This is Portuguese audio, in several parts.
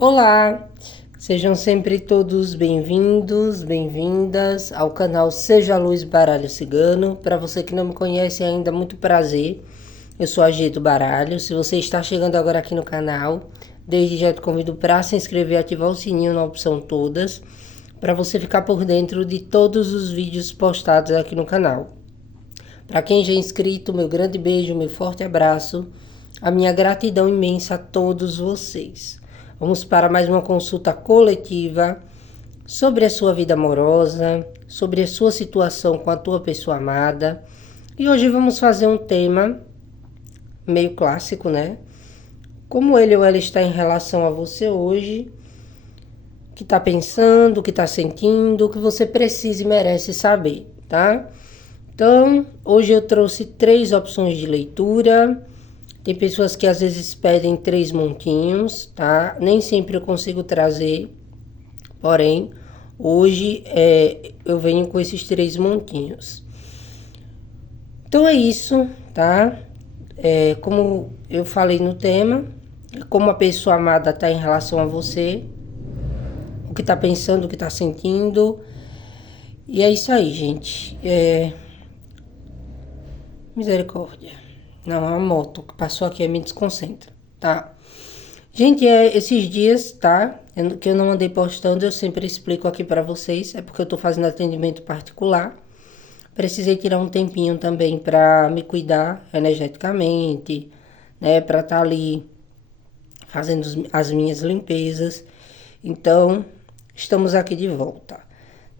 Olá, sejam sempre todos bem-vindos, bem-vindas ao canal Seja Luz Baralho Cigano. Para você que não me conhece ainda, muito prazer. Eu sou a G do Baralho. Se você está chegando agora aqui no canal, desde já te convido para se inscrever e ativar o sininho na opção todas, para você ficar por dentro de todos os vídeos postados aqui no canal. Para quem já é inscrito, meu grande beijo, meu forte abraço, a minha gratidão imensa a todos vocês. Vamos para mais uma consulta coletiva sobre a sua vida amorosa, sobre a sua situação com a tua pessoa amada. E hoje vamos fazer um tema meio clássico, né? Como ele ou ela está em relação a você hoje, o que está pensando, o que está sentindo, o que você precisa e merece saber, tá? Então, hoje eu trouxe 3 opções de leitura. Tem pessoas que às vezes pedem 3 montinhos, tá? Nem sempre eu consigo trazer, porém, hoje eu venho com esses 3 montinhos. Então é isso, tá? Como eu falei no tema, como a pessoa amada está em relação a você, o que está pensando, o que está sentindo. E é isso aí, gente. Misericórdia. Não, a moto que passou aqui me desconcentra, tá? Gente, esses dias, tá? Que eu não andei postando, eu sempre explico aqui pra vocês. É porque eu tô fazendo atendimento particular. Precisei tirar um tempinho também pra me cuidar energeticamente, né? Pra estar ali fazendo as minhas limpezas. Então, estamos aqui de volta,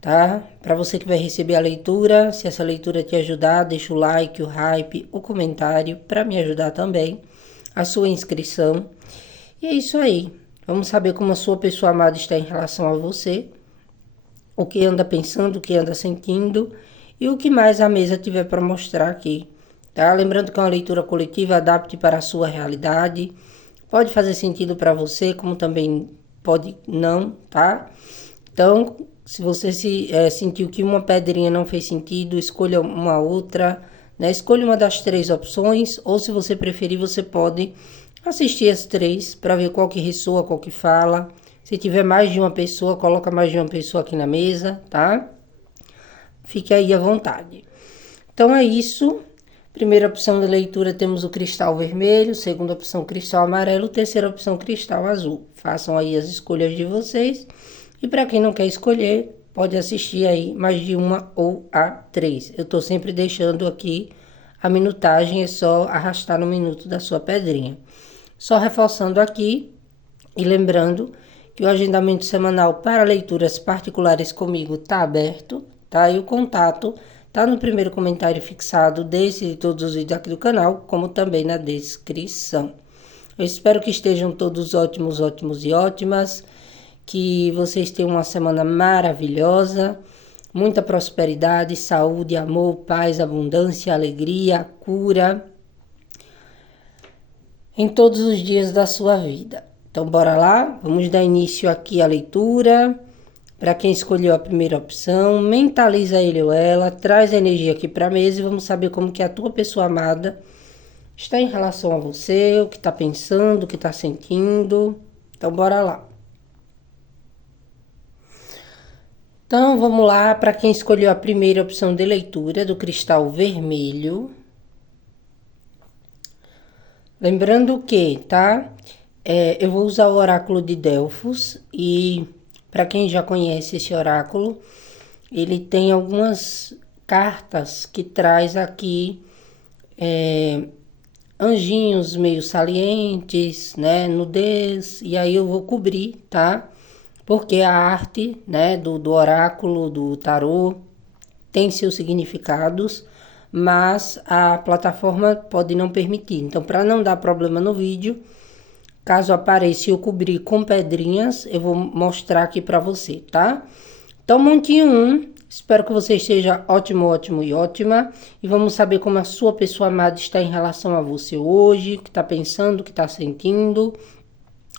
tá? Para você que vai receber a leitura, se essa leitura te ajudar, deixa o like, o hype, o comentário para me ajudar também, a sua inscrição. E é isso aí. Vamos saber como a sua pessoa amada está em relação a você, o que anda pensando, o que anda sentindo e o que mais a mesa tiver para mostrar aqui, tá? Lembrando que é uma leitura coletiva, adapte para a sua realidade. Pode fazer sentido para você, como também pode não, tá? Então, se você sentiu que uma pedrinha não fez sentido, escolha uma outra, né? Escolha uma das 3 opções, ou se você preferir, você pode assistir as 3 para ver qual que ressoa, qual que fala. Se tiver mais de uma pessoa, coloca mais de uma pessoa aqui na mesa, tá? Fique aí à vontade. Então é isso. Primeira opção de leitura temos o cristal vermelho, segunda opção cristal amarelo, terceira opção cristal azul. Façam aí as escolhas de vocês. E para quem não quer escolher, pode assistir aí mais de uma ou a 3. Eu tô sempre deixando aqui a minutagem, é só arrastar no minuto da sua pedrinha. Só reforçando aqui e lembrando que o agendamento semanal para leituras particulares comigo tá aberto, tá? E o contato tá no primeiro comentário fixado desse e todos os vídeos aqui do canal, como também na descrição. Eu espero que estejam todos ótimos, ótimos e ótimas, que vocês tenham uma semana maravilhosa, muita prosperidade, saúde, amor, paz, abundância, alegria, cura em todos os dias da sua vida. Então, bora lá, vamos dar início aqui à leitura. Para quem escolheu a primeira opção, mentaliza ele ou ela, traz a energia aqui para a mesa e vamos saber como que a tua pessoa amada está em relação a você, o que está pensando, o que está sentindo. Então, bora lá. Então, vamos lá para quem escolheu a primeira opção de leitura do cristal vermelho. Lembrando que, tá? Eu vou usar o oráculo de Delfos e para quem já conhece esse oráculo, ele tem algumas cartas que traz aqui anjinhos meio salientes, né? Nudez, e aí eu vou cobrir, tá? Porque a arte, né, do oráculo, do tarô, tem seus significados, mas a plataforma pode não permitir. Então, para não dar problema no vídeo, caso apareça e eu cobrir com pedrinhas, eu vou mostrar aqui para você, tá? Então, montinho 1, espero que você esteja ótimo, ótimo e ótima. E vamos saber como a sua pessoa amada está em relação a você hoje, o que está pensando, o que está sentindo,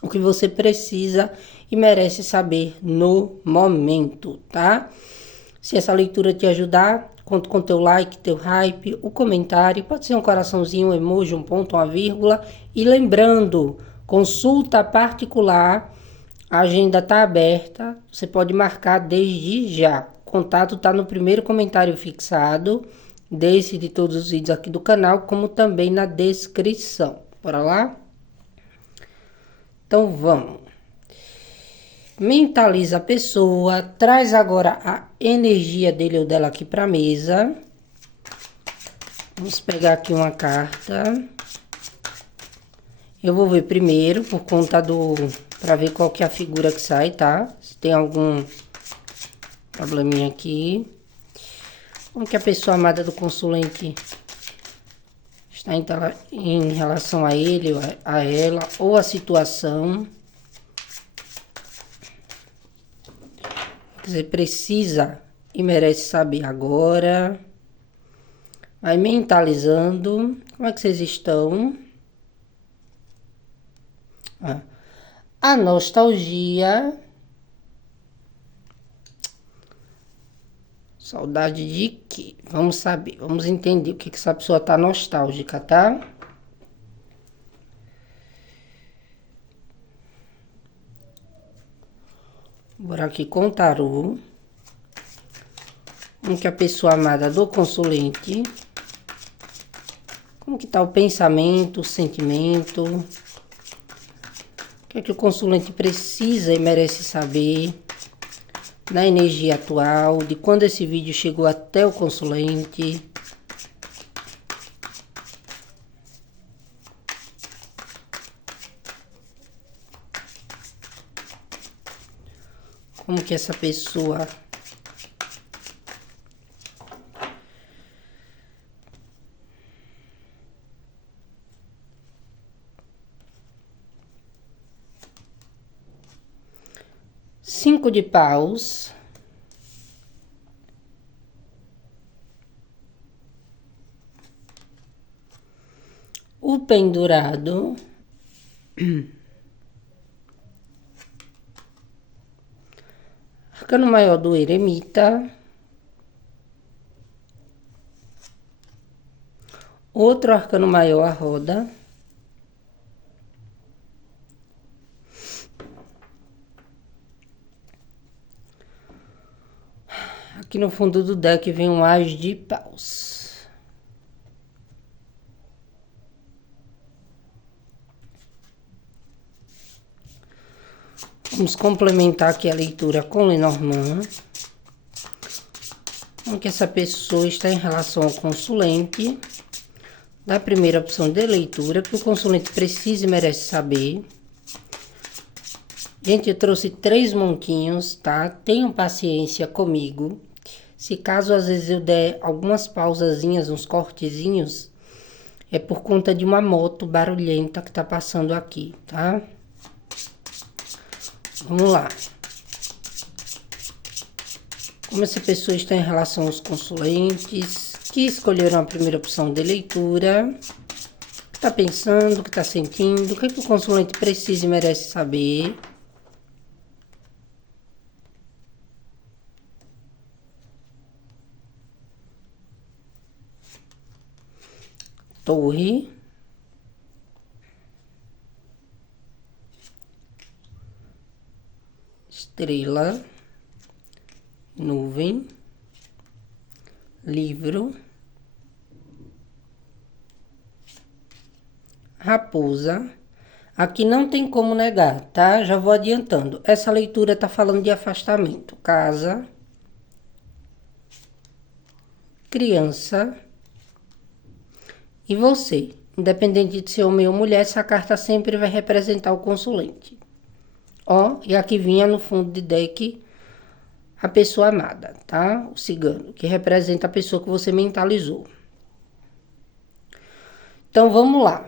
o que você precisa e merece saber no momento, tá? Se essa leitura te ajudar, conto com teu like, teu hype, o comentário, pode ser um coraçãozinho, um emoji, um ponto, uma vírgula. E lembrando, consulta particular A agenda tá aberta, você pode marcar desde já. O contato tá no primeiro comentário fixado, desse de todos os vídeos aqui do canal, como também na descrição. Bora lá? Então vamos. Mentaliza a pessoa, traz agora a energia dele ou dela aqui para a mesa. Vamos pegar aqui uma carta. Eu vou ver primeiro por conta para ver qual que é a figura que sai, tá? Se tem algum probleminha aqui. Como que a pessoa amada do consulente está em relação a ele, a ela ou a situação. Você precisa e merece saber agora. Vai mentalizando. Como é que vocês estão? A nostalgia. Saudade de quê? Vamos saber. Vamos entender o que essa pessoa tá nostálgica, tá? Bora aqui com o tarô. Como que a pessoa amada do consulente. Como que tá o pensamento, o sentimento. O que é que o consulente precisa e merece saber. Da energia atual, de quando esse vídeo chegou até o consulente. Como que essa pessoa Cinco de paus. O pendurado. Arcano maior do eremita. Outro arcano maior, a roda. Aqui no fundo do deck vem um as de paus. Vamos complementar aqui a leitura com Lenormand. Como que essa pessoa está em relação ao consulente. Da primeira opção de leitura, que o consulente precisa e merece saber. Gente, eu trouxe 3 montinhos, tá? Tenham paciência comigo. Se caso às vezes eu der algumas pausazinhas, uns cortezinhos, é por conta de uma moto barulhenta que tá passando aqui, tá? Vamos lá. Como essa pessoa está em relação aos consulentes que escolheram a primeira opção de leitura. O que tá pensando, o que tá sentindo, o que o consulente precisa e merece saber. Torre. Estrela. Nuvem. Livro. Raposa. Aqui não tem como negar, tá? Já vou adiantando. Essa leitura tá falando de afastamento. Casa. Criança. E você, independente de ser homem ou mulher, essa carta sempre vai representar o consulente. Ó, e aqui vinha no fundo de deck a pessoa amada, tá? O cigano, que representa a pessoa que você mentalizou. Então, vamos lá.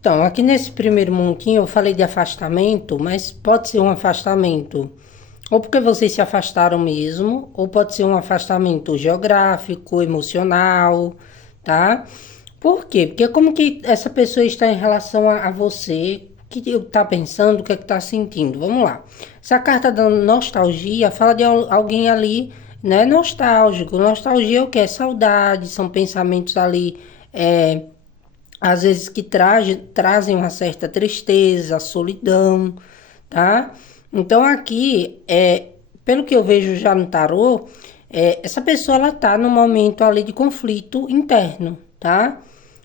Então, aqui nesse primeiro montinho eu falei de afastamento, mas pode ser um afastamento ou porque vocês se afastaram mesmo, ou pode ser um afastamento geográfico, emocional, tá? Por quê? Porque como que essa pessoa está em relação a você, o que está pensando, o que está sentindo? Vamos lá. Essa carta da nostalgia fala de alguém ali, né, nostálgico. Nostalgia é o quê? É saudade, são pensamentos ali, às vezes que trazem uma certa tristeza, solidão, tá? Então aqui, pelo que eu vejo já no tarô, essa pessoa ela tá num momento ali de conflito interno, tá?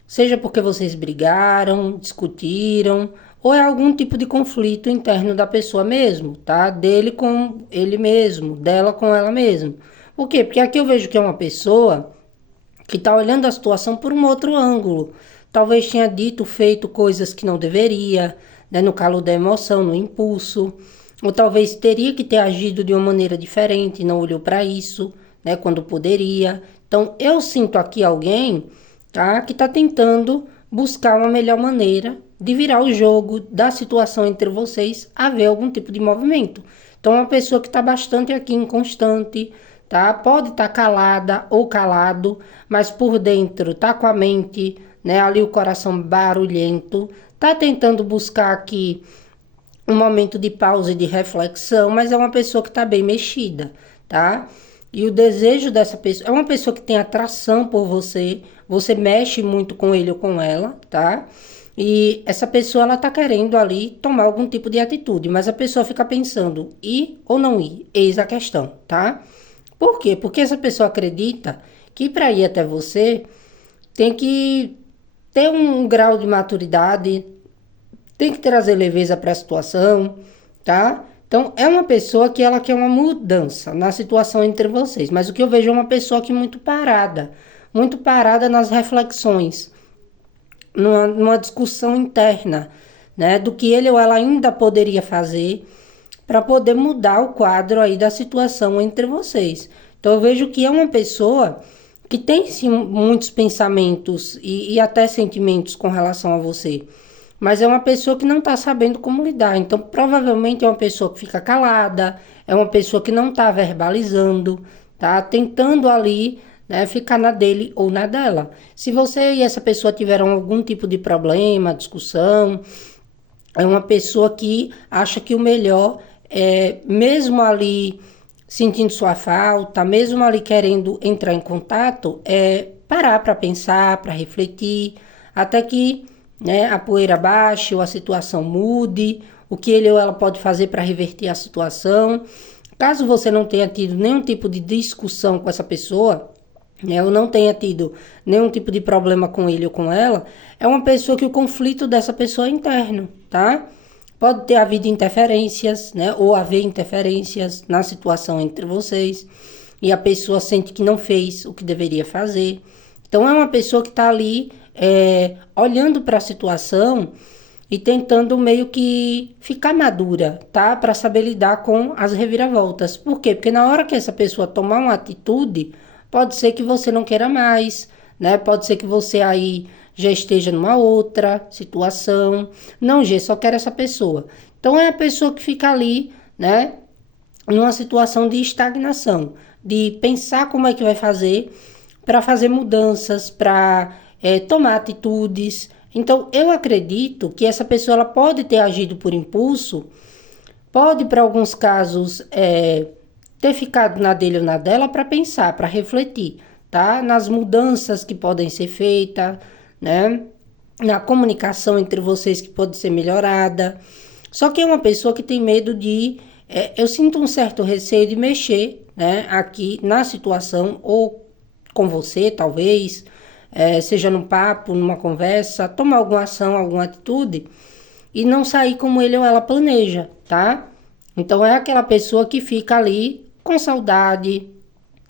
Seja porque vocês brigaram, discutiram, ou é algum tipo de conflito interno da pessoa mesmo, tá? Dele com ele mesmo, dela com ela mesma. Por quê? Porque aqui eu vejo que é uma pessoa que está olhando a situação por um outro ângulo. Talvez tenha dito, feito coisas que não deveria, né, no calor da emoção, no impulso. Ou talvez teria que ter agido de uma maneira diferente, não olhou para isso, né, quando poderia. Então, eu sinto aqui alguém, tá, que está tentando buscar uma melhor maneira de virar o jogo da situação entre vocês, haver algum tipo de movimento. Então, uma pessoa que está bastante aqui inconstante, tá? Pode estar calada ou calado, mas por dentro tá com a mente, né? Ali o coração barulhento, tá tentando buscar aqui um momento de pausa e de reflexão, mas é uma pessoa que tá bem mexida, tá? E o desejo dessa pessoa é uma pessoa que tem atração por você, você mexe muito com ele ou com ela, tá? E essa pessoa ela tá querendo ali tomar algum tipo de atitude, mas a pessoa fica pensando ir ou não ir, eis a questão, tá? Por quê? Porque essa pessoa acredita que para ir até você tem que ter um grau de maturidade, tem que trazer leveza para a situação, tá? Então é uma pessoa que ela quer uma mudança na situação entre vocês, mas o que eu vejo é uma pessoa que muito parada nas reflexões, numa discussão interna, né, do que ele ou ela ainda poderia fazer para poder mudar o quadro aí da situação entre vocês. Então eu vejo que é uma pessoa que tem sim muitos pensamentos e até sentimentos com relação a você, mas é uma pessoa que não está sabendo como lidar. Então provavelmente é uma pessoa que fica calada, é uma pessoa que não está verbalizando, tá tentando ali, né, ficar na dele ou na dela. Se você e essa pessoa tiveram algum tipo de problema, discussão, é uma pessoa que acha que o melhor é, mesmo ali sentindo sua falta, mesmo ali querendo entrar em contato, é parar para pensar, para refletir, até que, né, a poeira baixe ou a situação mude, o que ele ou ela pode fazer para reverter a situação. Caso você não tenha tido nenhum tipo de discussão com essa pessoa, né, eu não tenha tido nenhum tipo de problema com ele ou com ela, é uma pessoa que o conflito dessa pessoa é interno, tá? Pode ter havido interferências, né? Ou haver interferências na situação entre vocês e a pessoa sente que não fez o que deveria fazer. Então é uma pessoa que está ali olhando para a situação e tentando meio que ficar madura, tá? Para saber lidar com as reviravoltas. Por quê? Porque na hora que essa pessoa tomar uma atitude, pode ser que você não queira mais, né? Pode ser que você aí já esteja numa outra situação. Não, G, só quero essa pessoa. Então é a pessoa que fica ali, né? Numa situação de estagnação, de pensar como é que vai fazer para fazer mudanças, para tomar atitudes. Então eu acredito que essa pessoa ela pode ter agido por impulso, pode para alguns casos ter ficado na dele ou na dela para pensar, para refletir, tá? Nas mudanças que podem ser feitas, né? Na comunicação entre vocês que pode ser melhorada. Só que é uma pessoa que tem medo de... eu sinto um certo receio de mexer, né? Aqui na situação, ou com você, talvez, seja num papo, numa conversa, tomar alguma ação, alguma atitude e não sair como ele ou ela planeja, tá? Então é aquela pessoa que fica ali com saudade,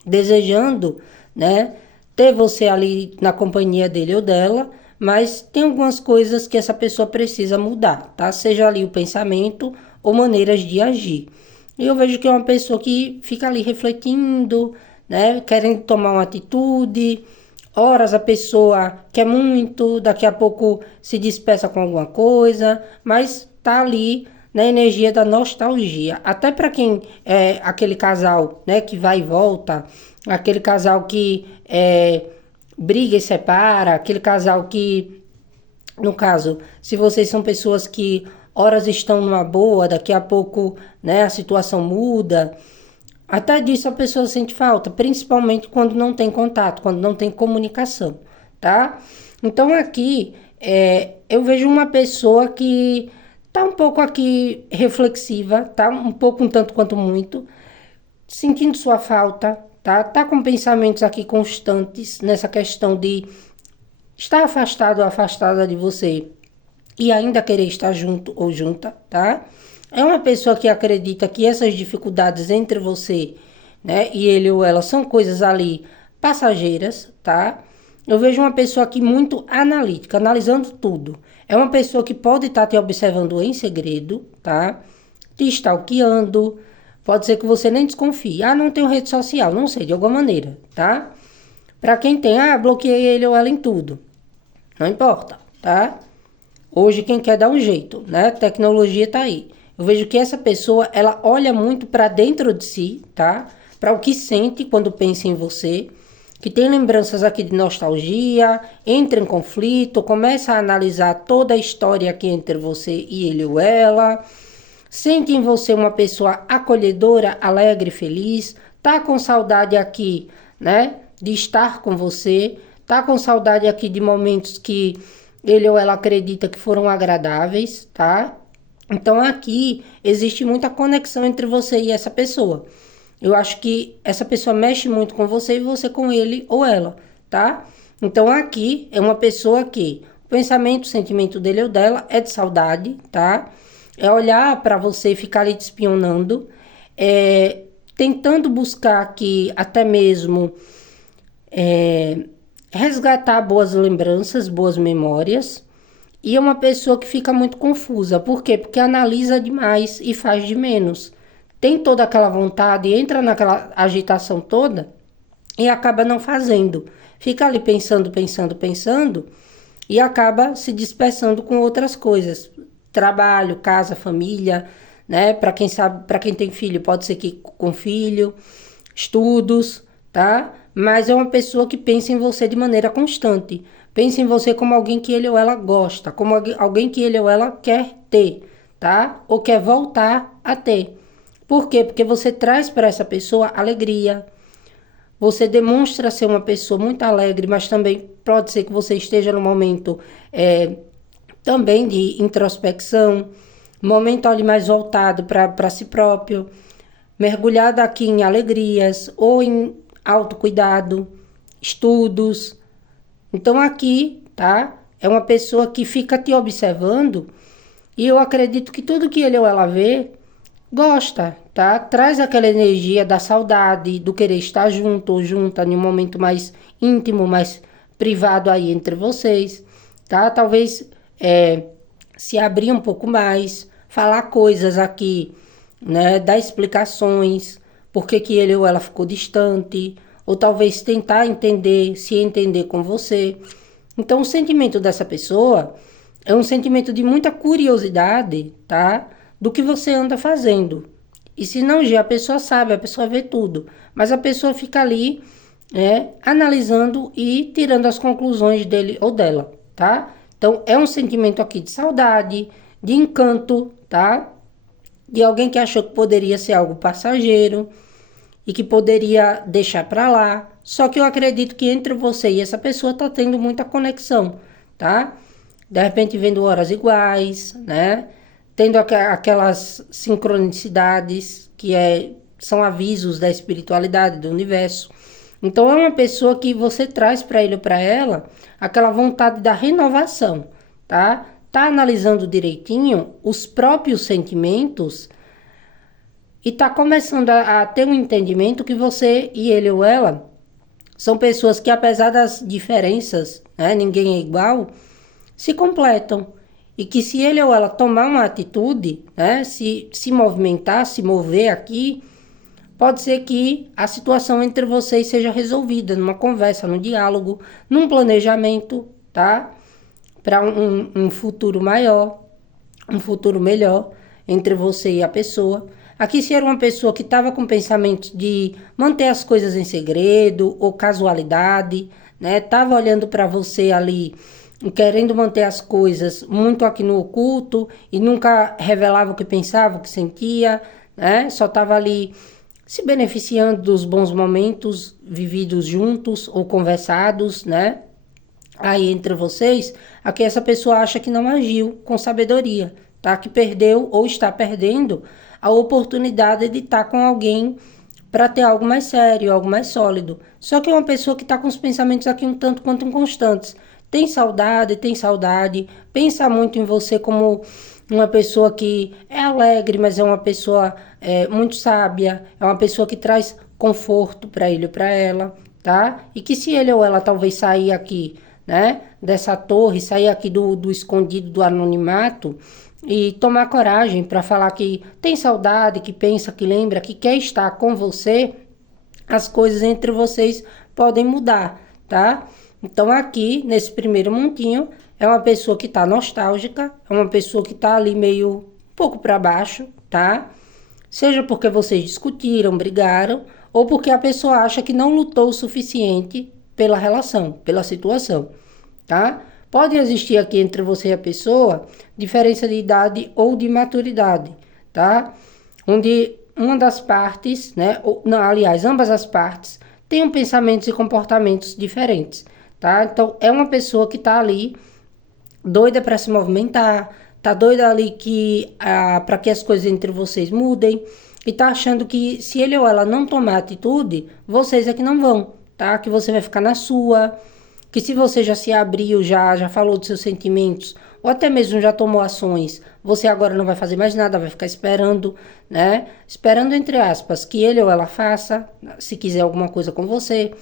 desejando, né, ter você ali na companhia dele ou dela, mas tem algumas coisas que essa pessoa precisa mudar, tá? Seja ali o pensamento ou maneiras de agir. E eu vejo que é uma pessoa que fica ali refletindo, né, querendo tomar uma atitude. Horas a pessoa quer muito, daqui a pouco se dispersa com alguma coisa, mas tá ali na energia da nostalgia. Até para quem é aquele casal, né, que vai e volta, aquele casal que briga e separa, aquele casal que, no caso, se vocês são pessoas que horas estão numa boa, daqui a pouco, né, a situação muda. Até disso a pessoa sente falta, principalmente quando não tem contato, quando não tem comunicação, tá? Então aqui Eu vejo uma pessoa que tá um pouco aqui reflexiva, tá um pouco um tanto quanto muito, sentindo sua falta, tá? Tá com pensamentos aqui constantes nessa questão de estar afastado ou afastada de você e ainda querer estar junto ou junta, tá? É uma pessoa que acredita que essas dificuldades entre você, né, e ele ou ela são coisas ali passageiras, tá? Eu vejo uma pessoa aqui muito analítica, analisando tudo. É uma pessoa que pode estar te observando em segredo, tá? Te stalkeando. Pode ser que você nem desconfie. Ah, não tenho rede social, não sei, de alguma maneira, tá? Pra quem tem, bloqueei ele ou ela em tudo. Não importa, tá? Hoje quem quer dar um jeito, né? A tecnologia tá aí. Eu vejo que essa pessoa, ela olha muito para dentro de si, tá? Para o que sente quando pensa em você, que tem lembranças aqui de nostalgia, entra em conflito, começa a analisar toda a história aqui entre você e ele ou ela, sente em você uma pessoa acolhedora, alegre, feliz, tá com saudade aqui, né, de estar com você, tá com saudade aqui de momentos que ele ou ela acredita que foram agradáveis, tá? Então aqui existe muita conexão entre você e essa pessoa. Eu acho que essa pessoa mexe muito com você e você com ele ou ela, tá? Então aqui é uma pessoa que o pensamento, o sentimento dele ou dela é de saudade, tá? É olhar para você e ficar ali te espionando, tentando buscar aqui até mesmo resgatar boas lembranças, boas memórias. E é uma pessoa que fica muito confusa. Por quê? Porque analisa demais e faz de menos. Tem toda aquela vontade, entra naquela agitação toda e acaba não fazendo. Fica ali pensando, pensando, pensando e acaba se dispersando com outras coisas. Trabalho, casa, família, né? Para quem sabe, para quem tem filho, pode ser que com filho, estudos, tá? Mas é uma pessoa que pensa em você de maneira constante. Pensa em você como alguém que ele ou ela gosta, como alguém que ele ou ela quer ter, tá? Ou quer voltar a ter. Por quê? Porque você traz para essa pessoa alegria. Você demonstra ser uma pessoa muito alegre, mas também pode ser que você esteja no momento também de introspecção, momento ali mais voltado para si próprio, mergulhado aqui em alegrias ou em autocuidado, estudos. Então aqui, tá? É uma pessoa que fica te observando e eu acredito que tudo que ele ou ela vê, gosta, tá? Traz aquela energia da saudade, do querer estar junto ou junta em um momento mais íntimo, mais privado aí entre vocês, tá? Talvez se abrir um pouco mais, falar coisas aqui, né? Dar explicações, por que que ele ou ela ficou distante, ou talvez tentar entender, se entender com você. Então, o sentimento dessa pessoa é um sentimento de muita curiosidade, tá? Do que você anda fazendo. E se não, a pessoa sabe, a pessoa vê tudo. Mas a pessoa fica ali, analisando e tirando as conclusões dele ou dela, tá? Então, é um sentimento aqui de saudade, de encanto, tá? De alguém que achou que poderia ser algo passageiro e que poderia deixar para lá. Só que eu acredito que entre você e essa pessoa tá tendo muita conexão, tá? De repente vendo horas iguais, né? Tendo aquelas sincronicidades que são avisos da espiritualidade, do universo. Então é uma pessoa que você traz para ele ou para ela aquela vontade da renovação, tá? Tá analisando direitinho os próprios sentimentos e tá começando a ter um entendimento que você e ele ou ela são pessoas que, apesar das diferenças, né, ninguém é igual, se completam. E que se ele ou ela tomar uma atitude, né, se movimentar, se mover aqui, pode ser que a situação entre vocês seja resolvida numa conversa, num diálogo, num planejamento, tá? Para um futuro maior, um futuro melhor entre você e a pessoa. Aqui, se era uma pessoa que estava com pensamentos de manter as coisas em segredo ou casualidade, né? Tava olhando para você ali, querendo manter as coisas muito aqui no oculto e nunca revelava o que pensava, o que sentia, né? Só tava ali se beneficiando dos bons momentos vividos juntos ou conversados, né? aí entre vocês, aqui essa pessoa acha que não agiu com sabedoria, tá? Que perdeu ou está perdendo a oportunidade de estar com alguém para ter algo mais sério, algo mais sólido. Só que é uma pessoa que está com os pensamentos aqui um tanto quanto inconstantes. Tem saudade, pensa muito em você como uma pessoa que é alegre, mas é uma pessoa muito sábia, é uma pessoa que traz conforto para ele ou para ela, tá? E que se ele ou ela talvez sair aqui, né, dessa torre, sair aqui do escondido, do anonimato, e tomar coragem para falar que tem saudade, que pensa, que lembra, que quer estar com você, as coisas entre vocês podem mudar, tá? Então aqui, nesse primeiro montinho, é uma pessoa que tá nostálgica, é uma pessoa que tá ali meio um pouco para baixo, tá? Seja porque vocês discutiram, brigaram, ou porque a pessoa acha que não lutou o suficiente pela relação, pela situação, tá? Pode existir aqui entre você e a pessoa diferença de idade ou de maturidade, tá? Onde uma das partes, né? Ou, não, aliás, ambas as partes tenham pensamentos e comportamentos diferentes, tá? Então, é uma pessoa que tá ali doida para se movimentar, tá doida ali que para que as coisas entre vocês mudem e tá achando que se ele ou ela não tomar atitude, vocês é que não vão, tá? Que você vai ficar na sua, que se você já se abriu, já falou dos seus sentimentos, ou até mesmo já tomou ações, você agora não vai fazer mais nada, vai ficar esperando, né? Esperando, entre aspas, que ele ou ela faça, se quiser alguma coisa com você.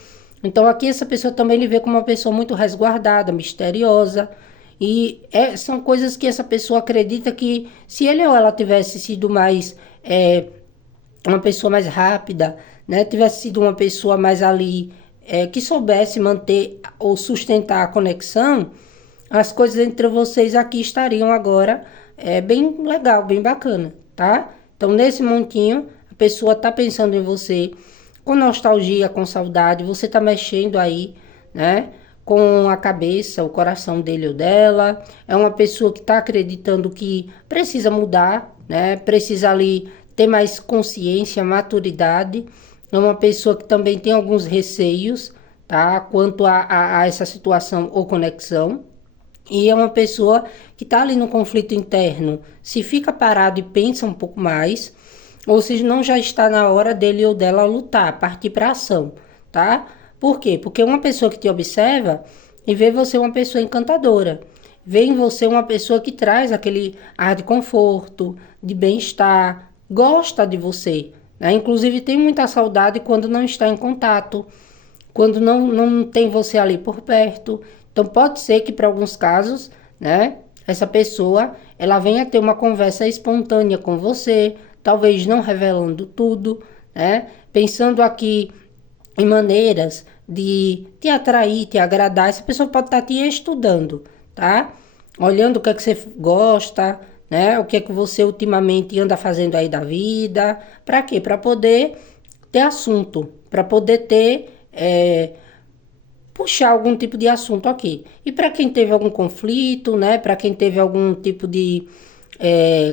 Então aqui essa pessoa também lhe vê como uma pessoa muito resguardada, misteriosa, e são coisas que essa pessoa acredita que se ele ou ela tivesse sido mais uma pessoa mais rápida, né? Tivesse sido uma pessoa mais ali que soubesse manter ou sustentar a conexão, as coisas entre vocês aqui estariam agora bem legal, bem bacana, tá? Então, nesse montinho, a pessoa tá pensando em você com nostalgia, com saudade, você tá mexendo aí, né? Com a cabeça, o coração dele ou dela. É uma pessoa que tá acreditando que precisa mudar, né? Precisa ali ter mais consciência, maturidade. É uma pessoa que também tem alguns receios, tá? Quanto a essa situação ou conexão. E é uma pessoa que está ali no conflito interno. Se fica parado e pensa um pouco mais, ou se não já está na hora dele ou dela lutar, partir para ação, tá? Por quê? Porque uma pessoa que te observa e vê você uma pessoa encantadora, vê em você uma pessoa que traz aquele ar de conforto, de bem-estar, gosta de você, né? Inclusive tem muita saudade quando não está em contato, quando não tem você ali por perto. Então pode ser que para alguns casos, né, essa pessoa, ela venha ter uma conversa espontânea com você, talvez não revelando tudo, né? Pensando aqui em maneiras de te atrair, te agradar. Essa pessoa pode estar te estudando, tá? Olhando o que é que você gosta, né? O que é que você ultimamente anda fazendo aí da vida. Para quê? Para poder ter assunto, para poder ter puxar algum tipo de assunto aqui. E para quem teve algum conflito, né? Para quem teve algum tipo de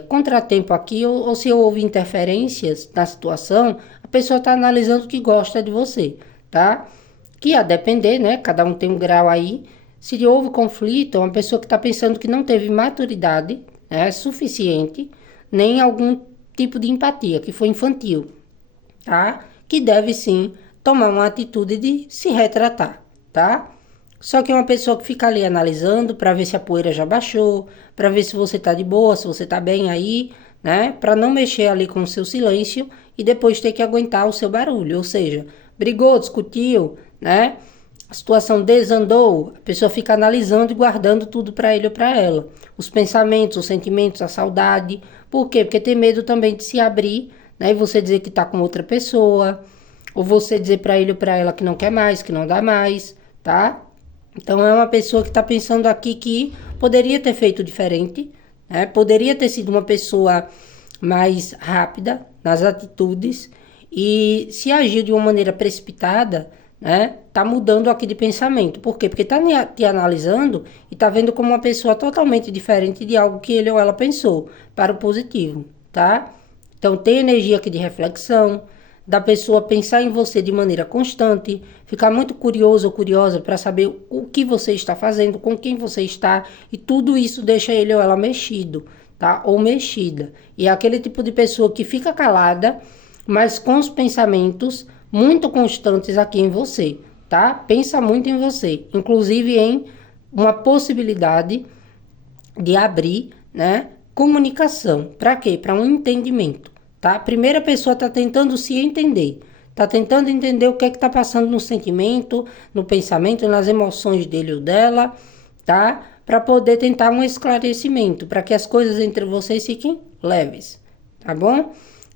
contratempo aqui, ou se houve interferências na situação, a pessoa está analisando o que gosta de você, tá? Que a depender, né? Cada um tem um grau aí. Se houve conflito, é uma pessoa que está pensando que não teve maturidade, né, suficiente, nem algum tipo de empatia, que foi infantil, tá? Que deve sim tomar uma atitude de se retratar, tá? Só que é uma pessoa que fica ali analisando para ver se a poeira já baixou, para ver se você tá de boa, se você tá bem aí, né? Para não mexer ali com o seu silêncio e depois ter que aguentar o seu barulho, ou seja, brigou, discutiu, né? A situação desandou, a pessoa fica analisando e guardando tudo para ele ou para ela. Os pensamentos, os sentimentos, a saudade. Por quê? Porque tem medo também de se abrir, né? E você dizer que tá com outra pessoa, ou você dizer para ele ou para ela que não quer mais, que não dá mais, tá? Então é uma pessoa que está pensando aqui que poderia ter feito diferente, né? Poderia ter sido uma pessoa mais rápida nas atitudes e se agiu de uma maneira precipitada, né? Tá mudando aqui de pensamento. Por quê? Porque tá te analisando e tá vendo como uma pessoa totalmente diferente de algo que ele ou ela pensou para o positivo, tá? Então tem energia aqui de reflexão, da pessoa pensar em você de maneira constante, ficar muito curioso ou curiosa para saber o que você está fazendo, com quem você está, e tudo isso deixa ele ou ela mexido, tá? Ou mexida. E é aquele tipo de pessoa que fica calada, mas com os pensamentos muito constantes aqui em você, tá? Pensa muito em você, inclusive em uma possibilidade de abrir, né, comunicação. Para quê? Para um entendimento, tá? A primeira pessoa está tentando se entender, está tentando entender o que é que está passando no sentimento, no pensamento, nas emoções dele ou dela, tá? Para poder tentar um esclarecimento, para que as coisas entre vocês fiquem leves, tá bom?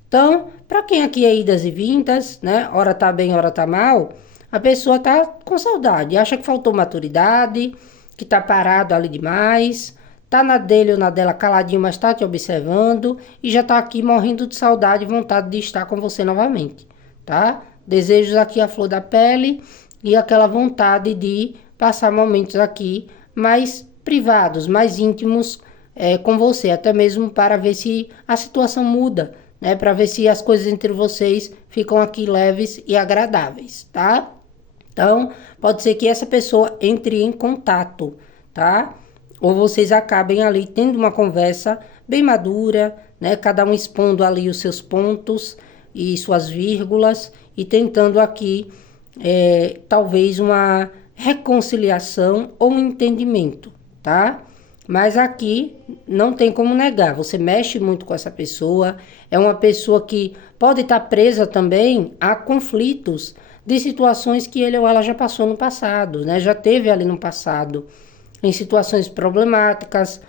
Então, para quem aqui é idas e vindas, né? Hora tá bem, hora tá mal, a pessoa tá com saudade, acha que faltou maturidade, que tá parado ali demais, tá na dele ou na dela caladinho, mas tá te observando e já tá aqui morrendo de saudade e vontade de estar com você novamente, tá? Desejos aqui à flor da pele e aquela vontade de passar momentos aqui mais privados, mais íntimos com você, até mesmo para ver se a situação muda, né? Para ver se as coisas entre vocês ficam aqui leves e agradáveis, tá? Então, pode ser que essa pessoa entre em contato, tá? Ou vocês acabem ali tendo uma conversa bem madura, né? Cada um expondo ali os seus pontos e suas vírgulas e tentando aqui, talvez uma reconciliação ou um entendimento, tá? Mas aqui não tem como negar, você mexe muito com essa pessoa, é uma pessoa que pode estar presa também a conflitos de situações que ele ou ela já passou no passado, né? Já teve ali no passado, em situações problemáticas,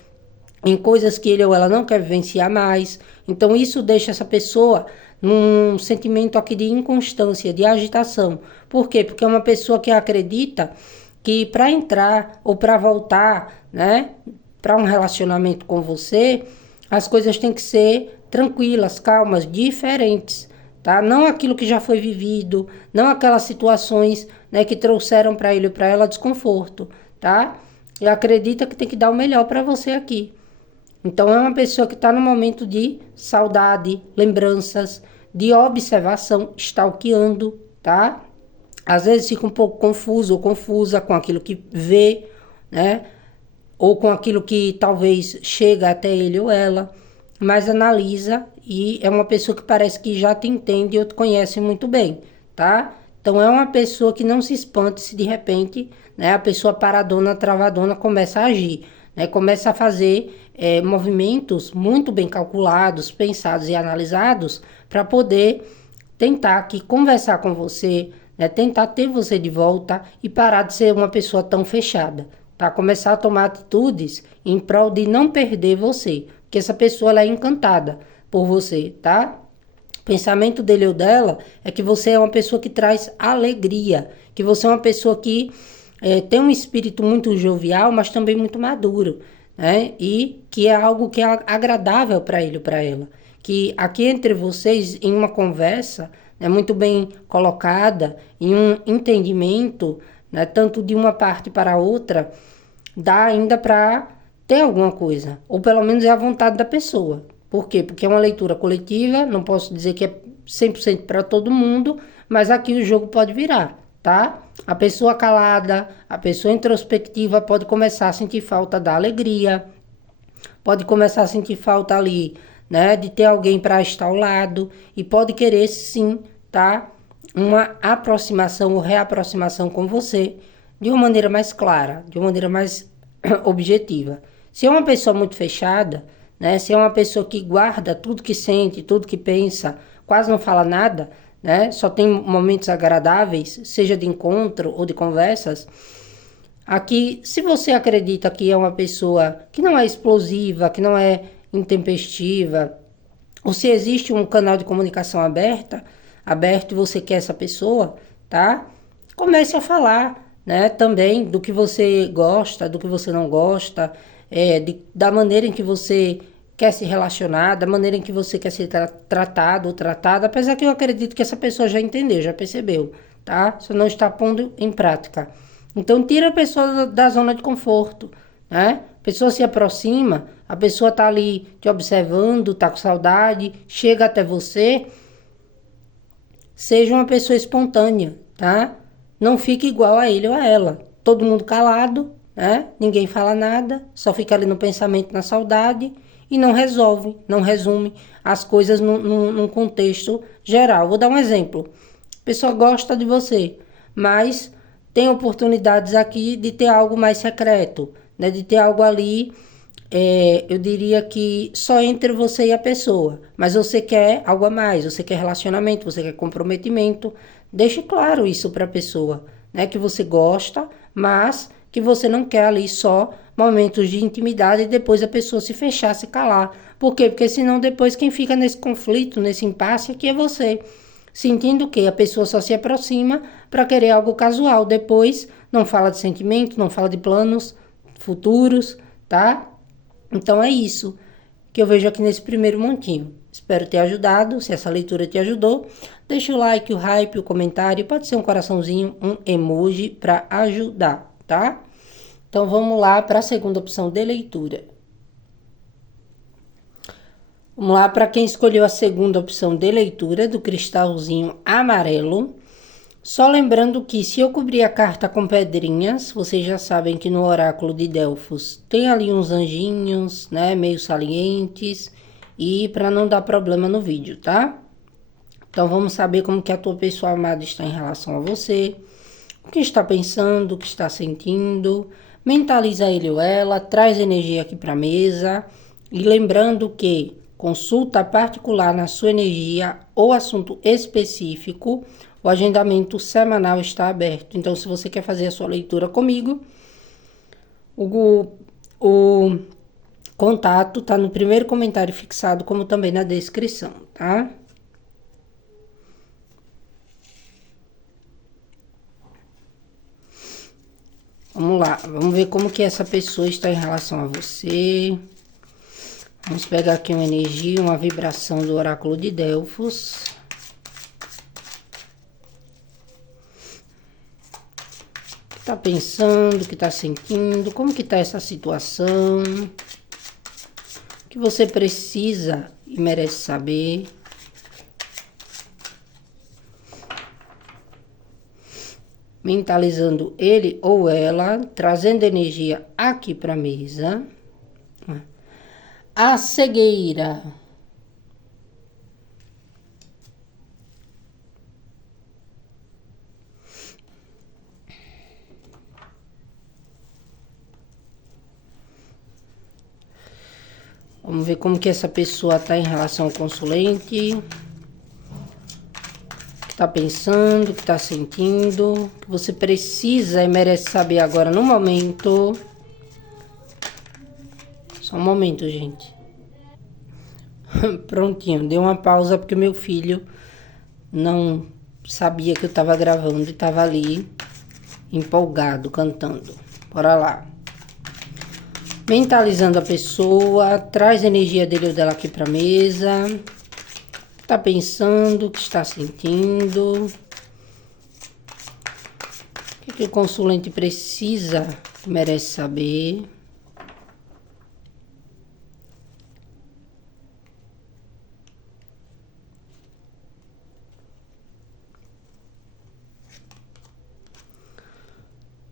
em coisas que ele ou ela não quer vivenciar mais. Então isso deixa essa pessoa num sentimento aqui de inconstância, de agitação. Por quê? Porque é uma pessoa que acredita que para entrar ou para voltar, né, para um relacionamento com você, as coisas têm que ser tranquilas, calmas, diferentes, tá? Não aquilo que já foi vivido, não aquelas situações, né, que trouxeram para ele ou para ela desconforto, tá? E acredita que tem que dar o melhor para você aqui. Então é uma pessoa que está no momento de saudade, lembranças, de observação, stalkeando, tá? Às vezes fica um pouco confuso ou confusa com aquilo que vê, né? Ou com aquilo que talvez chega até ele ou ela, mas analisa e é uma pessoa que parece que já te entende ou te conhece muito bem, tá? Então é uma pessoa que não se espante se de repente, né, a pessoa paradona, travadona começa a agir, né? Começa a fazer movimentos muito bem calculados, pensados e analisados para poder tentar aqui conversar com você, né? Tentar ter você de volta e parar de ser uma pessoa tão fechada, tá? Começar a tomar atitudes em prol de não perder você, porque essa pessoa ela é encantada por você, tá? O pensamento dele ou dela é que você é uma pessoa que traz alegria, que você é uma pessoa que tem um espírito muito jovial, mas também muito maduro, né? E que é algo que é agradável para ele ou para ela. Que aqui entre vocês, em uma conversa, né, muito bem colocada, em um entendimento, né, tanto de uma parte para a outra, dá ainda para ter alguma coisa, ou pelo menos é a vontade da pessoa. Por quê? Porque é uma leitura coletiva, não posso dizer que é 100% para todo mundo, mas aqui o jogo pode virar, tá? A pessoa calada, a pessoa introspectiva pode começar a sentir falta da alegria, pode começar a sentir falta ali, né, de ter alguém para estar ao lado e pode querer sim, tá? Uma aproximação ou reaproximação com você de uma maneira mais clara, de uma maneira mais objetiva. Se é uma pessoa muito fechada, né, se é uma pessoa que guarda tudo que sente, tudo que pensa, quase não fala nada, né, só tem momentos agradáveis, seja de encontro ou de conversas, aqui, se você acredita que é uma pessoa que não é explosiva, que não é intempestiva, ou se existe um canal de comunicação aberto e você quer essa pessoa, tá? Comece a falar, né, também do que você gosta, do que você não gosta, da maneira em que você quer se relacionar, da maneira em que você quer ser tratado ou tratada, apesar que eu acredito que essa pessoa já entendeu, já percebeu, tá? Só não está pondo em prática. Então, tira a pessoa da zona de conforto, né? A pessoa se aproxima, a pessoa tá ali te observando, tá com saudade, chega até você, Seja uma pessoa espontânea, tá? Não fique igual a ele ou a ela. Todo mundo calado, né? Ninguém fala nada, só fica ali no pensamento, na saudade e não resolve, não resume as coisas num contexto geral. Vou dar um exemplo. A pessoa gosta de você, mas tem oportunidades aqui de ter algo mais secreto, né? De ter algo ali, eu diria que só entre você e a pessoa. Mas você quer algo a mais, você quer relacionamento, você quer comprometimento. Deixe claro isso para a pessoa, né? Que você gosta, mas que você não quer ali só momentos de intimidade e depois a pessoa se fechar, se calar. Por quê? Porque senão depois quem fica nesse conflito, nesse impasse aqui é você. Sentindo que a pessoa só se aproxima para querer algo casual. Depois não fala de sentimento, não fala de planos futuros, tá? Então é isso que eu vejo aqui nesse primeiro montinho. Espero ter ajudado. Se essa leitura te ajudou, deixa o like, o hype, o comentário. Pode ser um coraçãozinho, um emoji para ajudar, tá? Então vamos lá para a segunda opção de leitura. Vamos lá para quem escolheu a segunda opção de leitura do cristalzinho amarelo. Só lembrando que se eu cobrir a carta com pedrinhas, vocês já sabem que no oráculo de Delfos tem ali uns anjinhos, né, meio salientes, e para não dar problema no vídeo, tá? Então vamos saber como que a tua pessoa amada está em relação a você, o que está pensando, o que está sentindo, mentaliza ele ou ela, traz energia aqui para a mesa, e lembrando que consulta particular na sua energia ou assunto específico, o agendamento semanal está aberto. Então, se você quer fazer a sua leitura comigo, o contato tá no primeiro comentário fixado, como também na descrição, tá? Vamos lá, vamos ver como que essa pessoa está em relação a você. Vamos pegar aqui uma energia, uma vibração do oráculo de Delfos. O que tá pensando, o que tá sentindo, como que tá essa situação? O que você precisa e merece saber. Mentalizando ele ou ela, trazendo energia aqui para a mesa. A cegueira. Vamos ver como que essa pessoa está em relação ao consulente. O que está pensando, o que está sentindo. O que você precisa e merece saber agora no momento. Só um momento, gente. Prontinho, deu uma pausa porque meu filho não sabia que eu estava gravando e estava ali empolgado, cantando. Bora lá. Mentalizando a pessoa, traz a energia dele ou dela aqui pra mesa. Tá pensando, o que está sentindo. O que o consulente precisa, merece saber.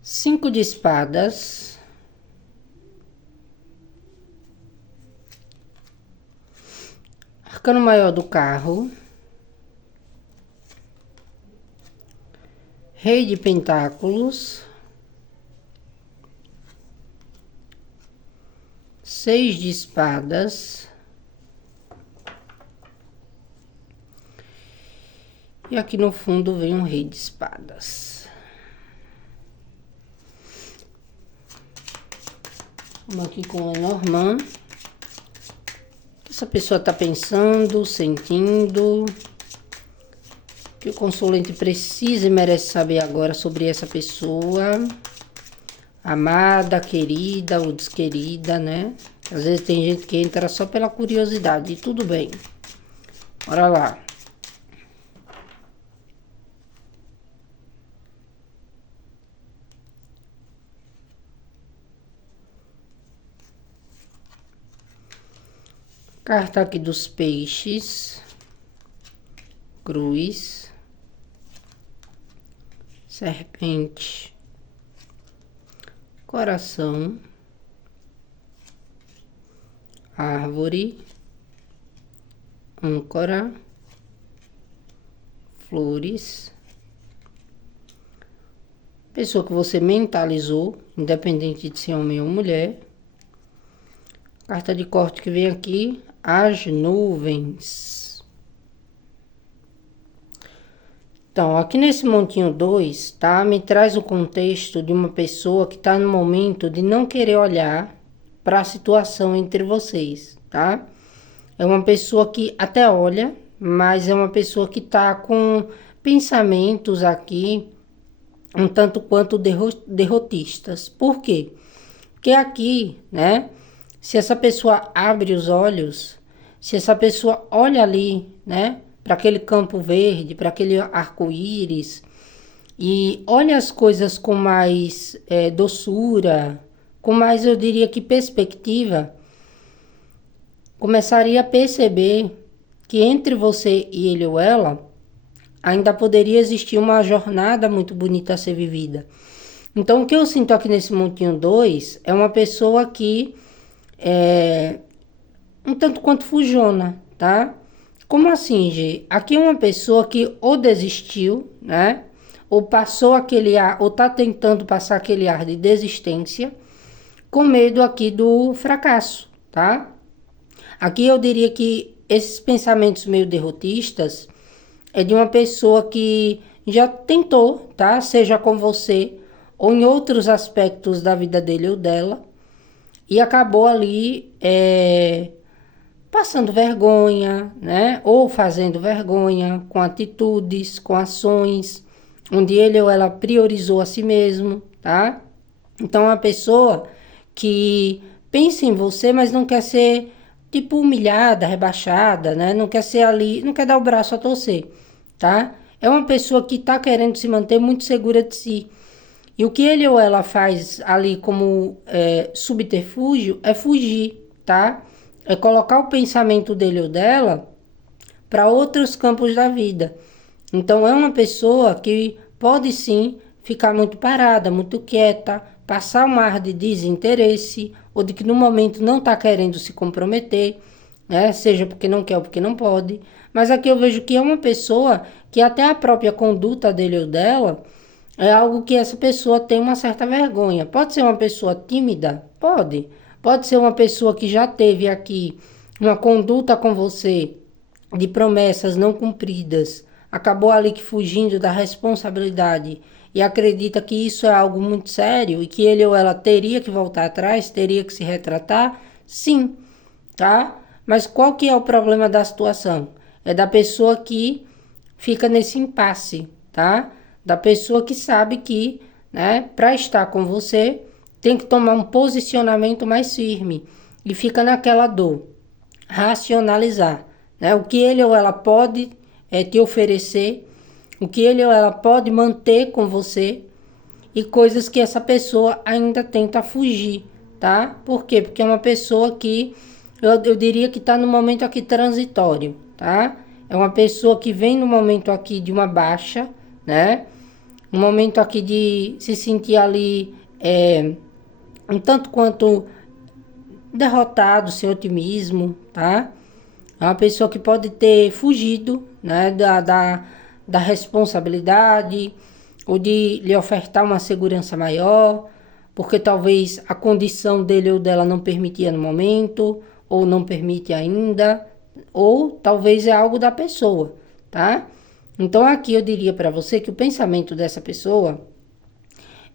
Cinco de espadas. Arcano maior do carro. Rei de pentáculos. 6 de espadas. E aqui no fundo vem um rei de espadas. Vamos aqui com o Lenormand. O que essa pessoa está pensando, sentindo. O que o consulente precisa e merece saber agora sobre essa pessoa. Amada, querida ou desquerida, né? Às vezes tem gente que entra só pela curiosidade e tudo bem. Bora lá. Carta aqui dos peixes. Cruz. serpente, coração, árvore, âncora, flores, pessoa que você mentalizou, independente de ser homem ou mulher. Carta de corte que vem aqui, as nuvens. Então, aqui nesse montinho 2, tá? Me traz o contexto de uma pessoa que está no momento de não querer olhar para a situação entre vocês, tá? É uma pessoa que até olha, mas é uma pessoa que está com pensamentos aqui um tanto quanto derrotistas. Por quê? Porque aqui, né? Se essa pessoa abre os olhos, se essa pessoa olha ali, né? Para aquele campo verde, para aquele arco-íris, e olha as coisas com mais doçura, com mais, eu diria que perspectiva, começaria a perceber que entre você e ele ou ela, ainda poderia existir uma jornada muito bonita a ser vivida. Então, o que eu sinto aqui nesse montinho 2 é uma pessoa que é um tanto quanto fujona, tá? Como assim, G? Aqui é uma pessoa que ou desistiu, né? Ou passou aquele ar, ou tá tentando passar aquele ar de desistência, com medo aqui do fracasso, tá? Aqui eu diria que esses pensamentos meio derrotistas é de uma pessoa que já tentou, tá? Seja com você ou em outros aspectos da vida dele ou dela, e acabou ali passando vergonha, né? Ou fazendo vergonha com atitudes, com ações, onde ele ou ela priorizou a si mesmo, tá? Então, é uma pessoa que pensa em você, mas não quer ser, tipo, humilhada, rebaixada, né? Não quer ser ali, não quer dar o braço a torcer, tá? É uma pessoa que tá querendo se manter muito segura de si. E o que ele ou ela faz ali como subterfúgio é fugir, tá? É colocar o pensamento dele ou dela para outros campos da vida. Então, é uma pessoa que pode sim ficar muito parada, muito quieta, passar um ar de desinteresse, ou de que no momento não está querendo se comprometer, né? Seja porque não quer ou porque não pode. Mas aqui eu vejo que é uma pessoa que até a própria conduta dele ou dela é algo que essa pessoa tem uma certa vergonha. Pode ser uma pessoa tímida? Pode. Pode ser uma pessoa que já teve aqui uma conduta com você de promessas não cumpridas, acabou ali que fugindo da responsabilidade e acredita que isso é algo muito sério e que ele ou ela teria que voltar atrás, teria que se retratar, sim, tá? Mas qual que é o problema da situação? É da pessoa que fica nesse impasse, tá? Da pessoa que sabe que, né, para estar com você, tem que tomar um posicionamento mais firme e fica naquela dor. Racionalizar, né? O que ele ou ela pode te oferecer, o que ele ou ela pode manter com você e coisas que essa pessoa ainda tenta fugir, tá? Por quê? Porque é uma pessoa que eu diria que está no momento aqui transitório, tá? É uma pessoa que vem no momento aqui de uma baixa, né? Um momento aqui de se sentir ali um tanto quanto derrotado, sem otimismo, tá? É uma pessoa que pode ter fugido, né, da responsabilidade ou de lhe ofertar uma segurança maior, porque talvez a condição dele ou dela não permitia no momento, ou não permite ainda, ou talvez é algo da pessoa, tá? Então aqui eu diria para você que o pensamento dessa pessoa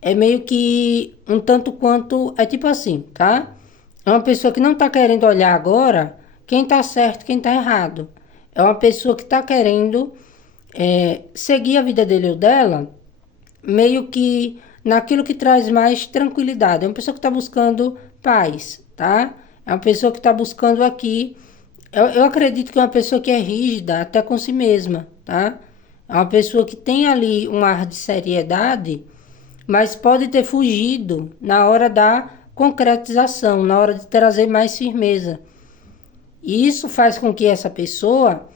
é meio que um tanto quanto, é tipo assim, tá? É uma pessoa que não tá querendo olhar agora quem tá certo, quem tá errado. É uma pessoa que tá querendo seguir a vida dele ou dela meio que naquilo que traz mais tranquilidade. É uma pessoa que tá buscando paz, tá? É uma pessoa que tá buscando aqui. Eu acredito que é uma pessoa que é rígida até com si mesma, tá? É uma pessoa que tem ali um ar de seriedade, mas pode ter fugido na hora da concretização, na hora de trazer mais firmeza. E isso faz com que essa pessoa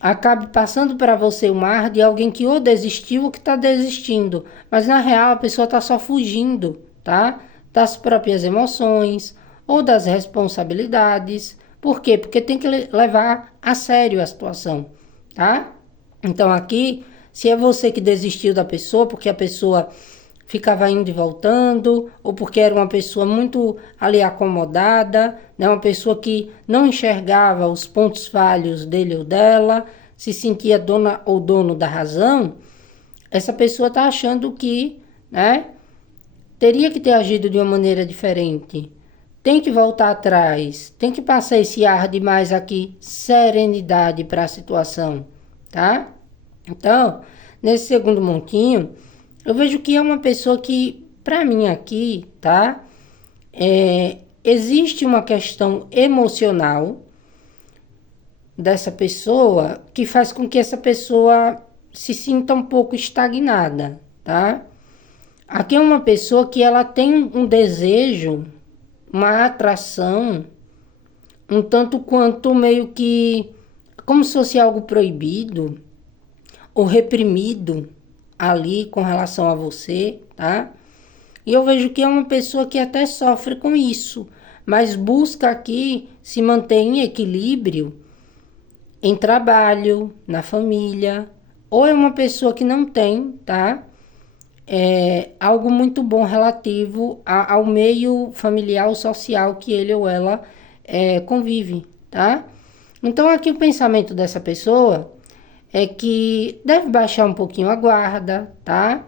acabe passando para você um ar de alguém que ou desistiu ou que está desistindo. Mas na real a pessoa está só fugindo, tá? Das próprias emoções ou das responsabilidades. Por quê? Porque tem que levar a sério a situação, tá? Então aqui, se é você que desistiu da pessoa, porque a pessoa ficava indo e voltando, ou porque era uma pessoa muito ali acomodada, né? Uma pessoa que não enxergava os pontos falhos dele ou dela, se sentia dona ou dono da razão, essa pessoa está achando que, né, teria que ter agido de uma maneira diferente. Tem que voltar atrás, tem que passar esse ar de mais aqui, serenidade para a situação, tá? Então, nesse segundo montinho, eu vejo que é uma pessoa que, para mim aqui, tá? Existe uma questão emocional dessa pessoa que faz com que essa pessoa se sinta um pouco estagnada, tá? Aqui é uma pessoa que ela tem um desejo, uma atração, um tanto quanto meio que como se fosse algo proibido ou reprimido ali com relação a você, tá? E eu vejo que é uma pessoa que até sofre com isso, mas busca aqui se manter em equilíbrio em trabalho, na família, ou é uma pessoa que não tem, tá? Algo muito bom relativo ao meio familiar ou social que ele ou ela convive, tá? Então aqui o pensamento dessa pessoa é que deve baixar um pouquinho a guarda, tá?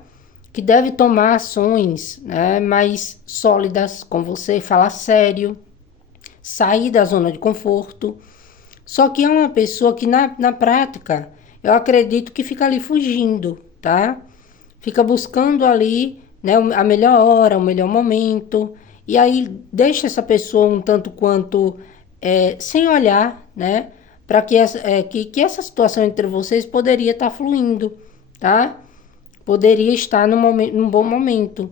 Que deve tomar ações, né, mais sólidas com você, falar sério, sair da zona de conforto. Só que é uma pessoa que na prática, eu acredito que fica ali fugindo, tá? Fica buscando ali, né, a melhor hora, o melhor momento. E aí deixa essa pessoa um tanto quanto sem olhar, né? Para que que essa situação entre vocês poderia estar fluindo, tá? Poderia estar num bom momento.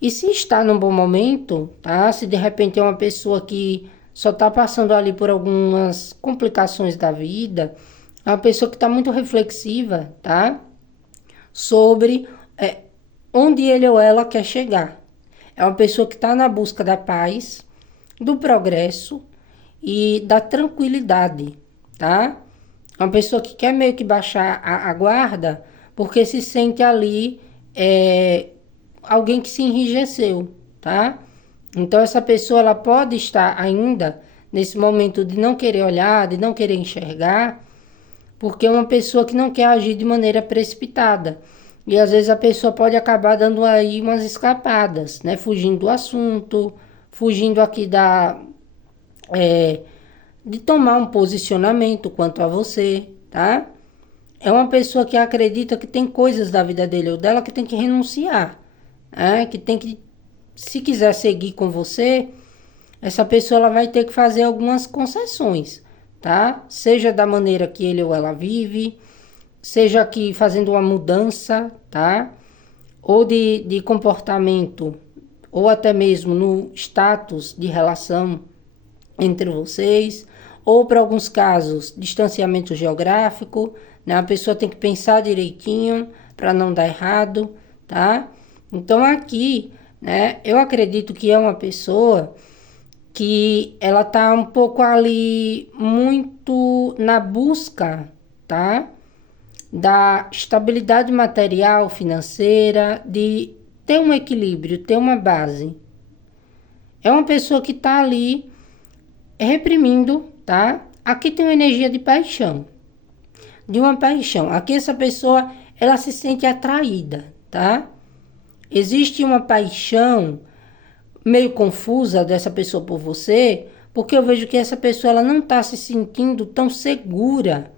E se está num bom momento, tá? Se de repente é uma pessoa que só está passando ali por algumas complicações da vida, é uma pessoa que está muito reflexiva, tá? Sobre onde ele ou ela quer chegar. É uma pessoa que está na busca da paz, do progresso e da tranquilidade, tá? É uma pessoa que quer meio que baixar a guarda porque se sente ali alguém que se enrijeceu, tá? Então essa pessoa ela pode estar ainda nesse momento de não querer olhar, de não querer enxergar, porque é uma pessoa que não quer agir de maneira precipitada. E às vezes a pessoa pode acabar dando aí umas escapadas, né? Fugindo do assunto, fugindo aqui de tomar um posicionamento quanto a você, tá? É uma pessoa que acredita que tem coisas da vida dele ou dela que tem que renunciar, que tem que, se quiser seguir com você, essa pessoa ela vai ter que fazer algumas concessões, tá? Seja da maneira que ele ou ela vive, seja aqui fazendo uma mudança, tá? Ou de comportamento, ou até mesmo no status de relação entre vocês, ou para alguns casos, distanciamento geográfico, né? A pessoa tem que pensar direitinho para não dar errado, tá? Então aqui, né, eu acredito que é uma pessoa que ela tá um pouco ali muito na busca, tá? Da estabilidade material, financeira, de ter um equilíbrio, ter uma base. É uma pessoa que tá ali reprimindo, tá? Aqui tem uma energia de paixão. De uma paixão. Aqui essa pessoa, ela se sente atraída, tá? Existe uma paixão meio confusa dessa pessoa por você, porque eu vejo que essa pessoa ela não está se sentindo tão segura,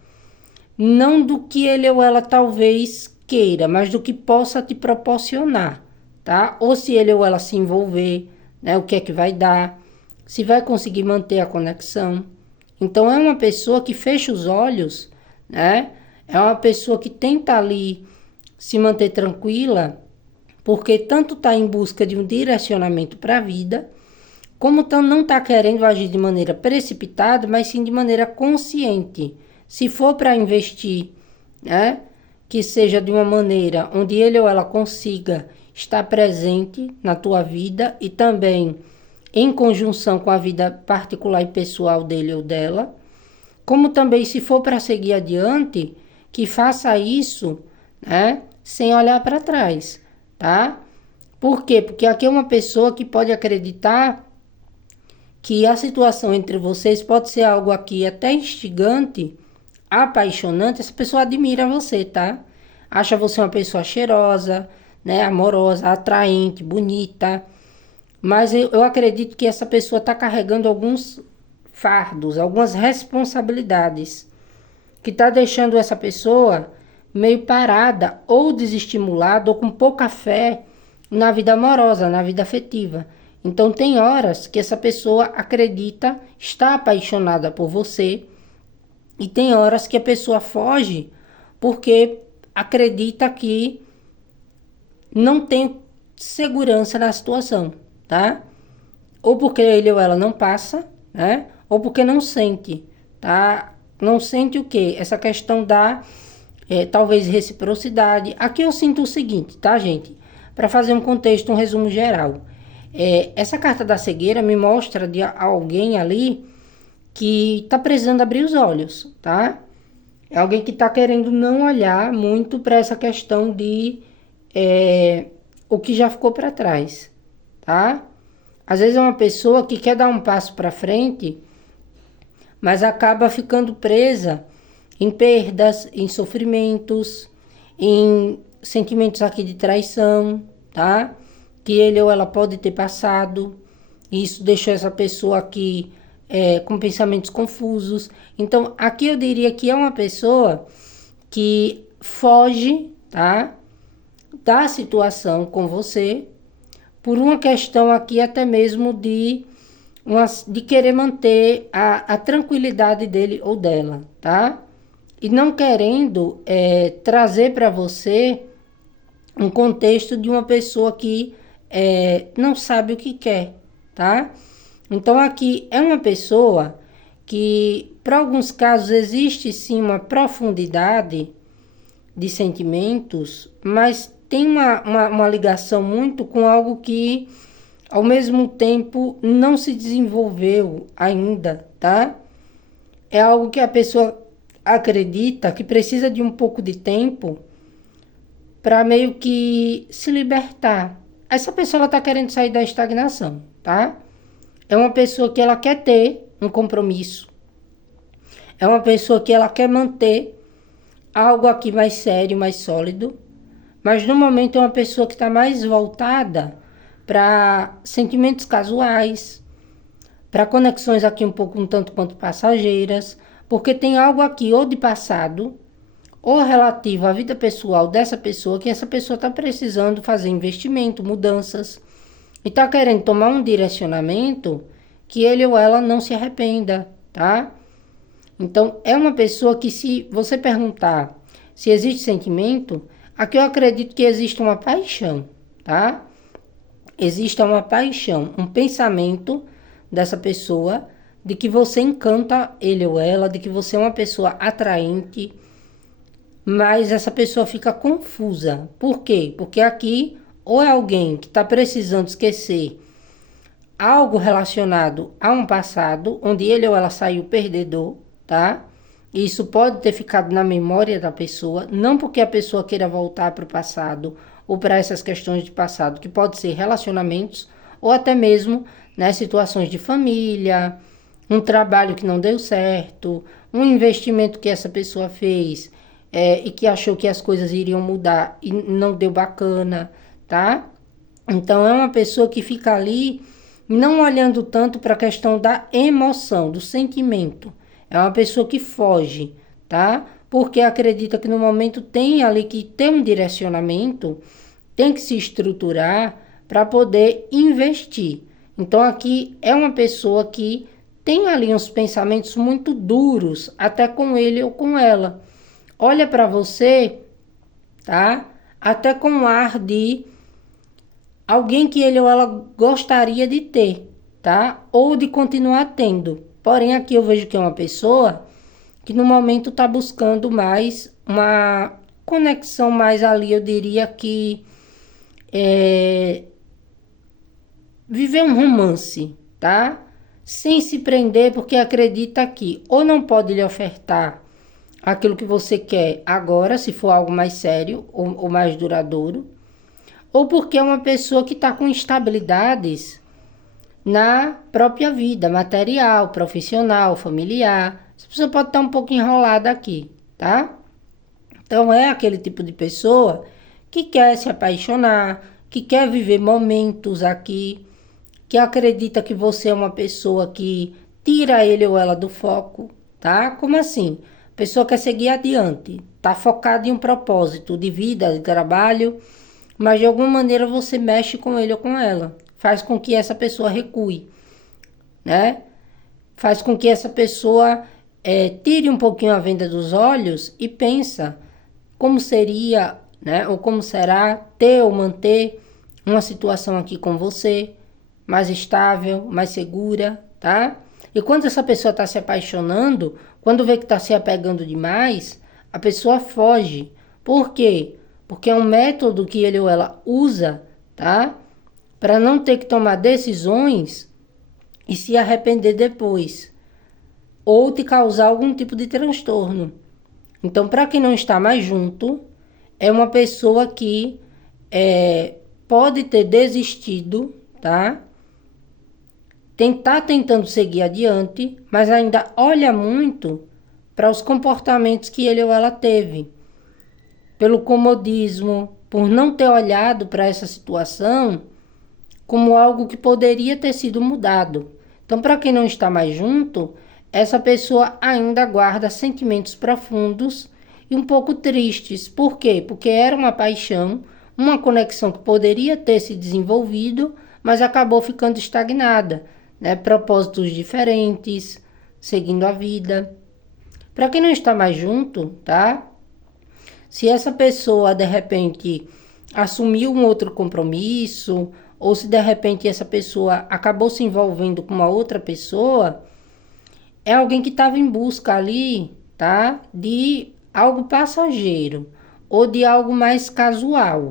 não do que ele ou ela talvez queira, mas do que possa te proporcionar, tá? Ou se ele ou ela se envolver, né? O que é que vai dar, se vai conseguir manter a conexão. Então é uma pessoa que fecha os olhos, né? É uma pessoa que tenta ali se manter tranquila, porque tanto está em busca de um direcionamento para a vida, como não está querendo agir de maneira precipitada, mas sim de maneira consciente, Se for para investir, né, que seja de uma maneira onde ele ou ela consiga estar presente na tua vida e também em conjunção com a vida particular e pessoal dele ou dela, como também se for para seguir adiante, que faça isso, né, sem olhar para trás, tá? Por quê? Porque aqui é uma pessoa que pode acreditar que a situação entre vocês pode ser algo aqui até instigante, apaixonante. Essa pessoa admira você, tá? Acha você uma pessoa cheirosa, né, amorosa, atraente, bonita. Mas eu acredito que essa pessoa está carregando alguns fardos, algumas responsabilidades, que está deixando essa pessoa meio parada ou desestimulada ou com pouca fé na vida amorosa, na vida afetiva. Então tem horas que essa pessoa acredita, está apaixonada por você, e tem horas que a pessoa foge porque acredita que não tem segurança na situação, tá? Ou porque ele ou ela não passa, né? Ou porque não sente, tá? Não sente o quê? Essa questão da, talvez, reciprocidade. Aqui eu sinto o seguinte, tá, gente? Para fazer um contexto, um resumo geral. Essa carta da cegueira me mostra de alguém ali que está precisando abrir os olhos, tá? É alguém que está querendo não olhar muito para essa questão de o que já ficou para trás, tá? Às vezes é uma pessoa que quer dar um passo para frente, mas acaba ficando presa em perdas, em sofrimentos, em sentimentos aqui de traição, tá? Que ele ou ela pode ter passado. Isso deixou essa pessoa aqui com pensamentos confusos. Então, aqui eu diria que é uma pessoa que foge, tá, da situação com você, por uma questão aqui até mesmo de querer manter a tranquilidade dele ou dela, tá? E não querendo trazer para você um contexto de uma pessoa que não sabe o que quer, tá? Então aqui é uma pessoa que, para alguns casos, existe sim uma profundidade de sentimentos, mas tem uma ligação muito com algo que, ao mesmo tempo, não se desenvolveu ainda, tá? É algo que a pessoa acredita que precisa de um pouco de tempo para meio que se libertar. Essa pessoa ela tá querendo sair da estagnação, tá? É uma pessoa que ela quer ter um compromisso. É uma pessoa que ela quer manter algo aqui mais sério, mais sólido. Mas no momento é uma pessoa que está mais voltada para sentimentos casuais, para conexões aqui um pouco um tanto quanto passageiras, porque tem algo aqui ou de passado ou relativo à vida pessoal dessa pessoa, que essa pessoa está precisando fazer investimento, mudanças, e está querendo tomar um direcionamento que ele ou ela não se arrependa, tá? Então, é uma pessoa que, se você perguntar se existe sentimento, aqui eu acredito que existe uma paixão, tá? Existe uma paixão, um pensamento dessa pessoa de que você encanta ele ou ela, de que você é uma pessoa atraente, mas essa pessoa fica confusa. Por quê? Porque aqui ou é alguém que está precisando esquecer algo relacionado a um passado, onde ele ou ela saiu perdedor, tá? Isso pode ter ficado na memória da pessoa, não porque a pessoa queira voltar para o passado ou para essas questões de passado, que pode ser relacionamentos ou até mesmo, né, situações de família, um trabalho que não deu certo, um investimento que essa pessoa fez e que achou que as coisas iriam mudar e não deu bacana, tá? Então é uma pessoa que fica ali não olhando tanto para a questão da emoção, do sentimento. É uma pessoa que foge, tá? Porque acredita que no momento tem ali que ter um direcionamento, tem que se estruturar para poder investir. Então aqui é uma pessoa que tem ali uns pensamentos muito duros, até com ele ou com ela. Olha para você, tá? Até com um ar de alguém que ele ou ela gostaria de ter, tá? Ou de continuar tendo. Porém, aqui eu vejo que é uma pessoa que no momento está buscando mais uma conexão mais ali, eu diria que viver um romance, tá? Sem se prender, porque acredita que ou não pode lhe ofertar aquilo que você quer agora, se for algo mais sério ou mais duradouro, ou porque é uma pessoa que está com instabilidades na própria vida, material, profissional, familiar. Essa pessoa pode estar um pouco enrolada aqui, tá? Então é aquele tipo de pessoa que quer se apaixonar, que quer viver momentos aqui, que acredita que você é uma pessoa que tira ele ou ela do foco, tá? Como assim? A pessoa quer seguir adiante, tá focada em um propósito de vida, de trabalho, mas de alguma maneira você mexe com ele ou com ela, faz com que essa pessoa recue, né? Faz com que essa pessoa tire um pouquinho a venda dos olhos e pensa como seria, né? Ou como será ter ou manter uma situação aqui com você, mais estável, mais segura, tá? E quando essa pessoa está se apaixonando, quando vê que está se apegando demais, a pessoa foge. Por quê? Porque é um método que ele ou ela usa, tá? Para não ter que tomar decisões e se arrepender depois, ou te causar algum tipo de transtorno. Então, para quem não está mais junto, é uma pessoa que pode ter desistido, tá? Tá tentando seguir adiante, mas ainda olha muito para os comportamentos que ele ou ela teve. Pelo comodismo, por não ter olhado para essa situação como algo que poderia ter sido mudado. Então, para quem não está mais junto, essa pessoa ainda guarda sentimentos profundos e um pouco tristes. Por quê? Porque era uma paixão, uma conexão que poderia ter se desenvolvido, mas acabou ficando estagnada, né? Propósitos diferentes, seguindo a vida. Para quem não está mais junto, tá? Se essa pessoa de repente assumiu um outro compromisso, ou se de repente essa pessoa acabou se envolvendo com uma outra pessoa, é alguém que estava em busca ali, tá? De algo passageiro ou de algo mais casual.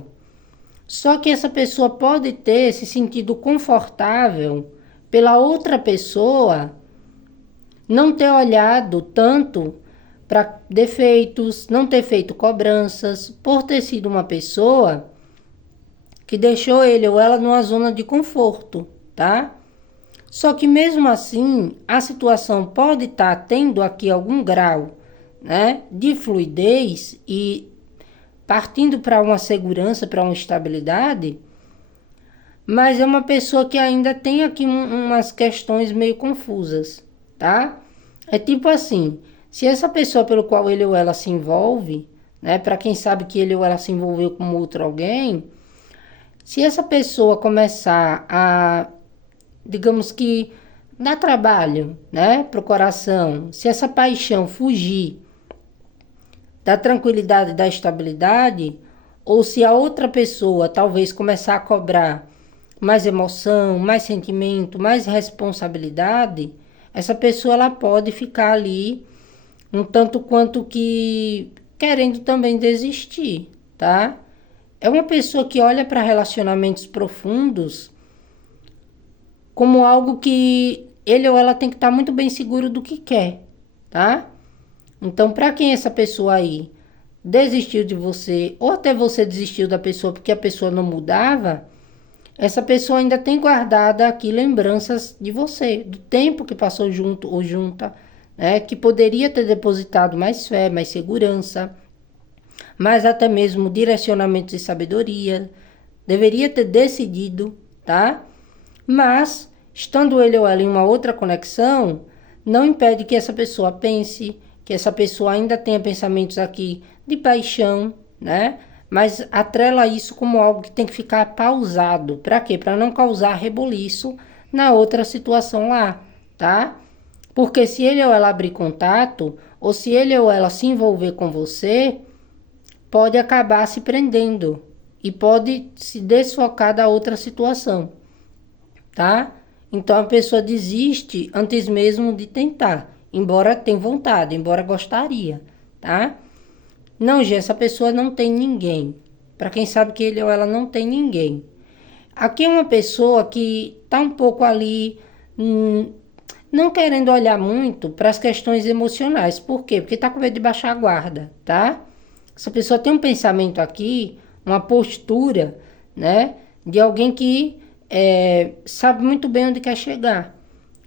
Só que essa pessoa pode ter se sentido confortável pela outra pessoa não ter olhado tanto para defeitos, não ter feito cobranças, por ter sido uma pessoa que deixou ele ou ela numa zona de conforto, tá? Só que mesmo assim, a situação pode estar tendo aqui algum grau, né, de fluidez e partindo para uma segurança, para uma estabilidade, mas é uma pessoa que ainda tem aqui umas questões meio confusas, tá? É tipo assim, se essa pessoa pelo qual ele ou ela se envolve, né, para quem sabe que ele ou ela se envolveu com outro alguém, se essa pessoa começar a, digamos que, dar trabalho, né, pro coração, se essa paixão fugir da tranquilidade, da estabilidade, ou se a outra pessoa talvez começar a cobrar mais emoção, mais sentimento, mais responsabilidade, essa pessoa ela pode ficar ali um tanto quanto que querendo também desistir, tá? É uma pessoa que olha para relacionamentos profundos como algo que ele ou ela tem que estar muito bem seguro do que quer, tá? Então, para quem essa pessoa aí desistiu de você, ou até você desistiu da pessoa porque a pessoa não mudava, essa pessoa ainda tem guardada aqui lembranças de você, do tempo que passou junto ou junta, né? Que poderia ter depositado mais fé, mais segurança, mas até mesmo direcionamentos e sabedoria, deveria ter decidido, tá? Mas, estando ele ou ela em uma outra conexão, não impede que essa pessoa pense, que essa pessoa ainda tenha pensamentos aqui de paixão, né? Mas atrela isso como algo que tem que ficar pausado. Para quê? Para não causar reboliço na outra situação lá, tá? Porque se ele ou ela abrir contato, ou se ele ou ela se envolver com você, pode acabar se prendendo e pode se desfocar da outra situação, tá? Então a pessoa desiste antes mesmo de tentar. embora tenha vontade, embora gostaria, tá? Não, Gê, essa pessoa não tem ninguém. Para quem sabe que ele ou ela não tem ninguém. Aqui é uma pessoa que tá um pouco ali, não querendo olhar muito para as questões emocionais. Por quê? Porque tá com medo de baixar a guarda, tá? Essa pessoa tem um pensamento aqui, uma postura, né? De alguém que sabe muito bem onde quer chegar.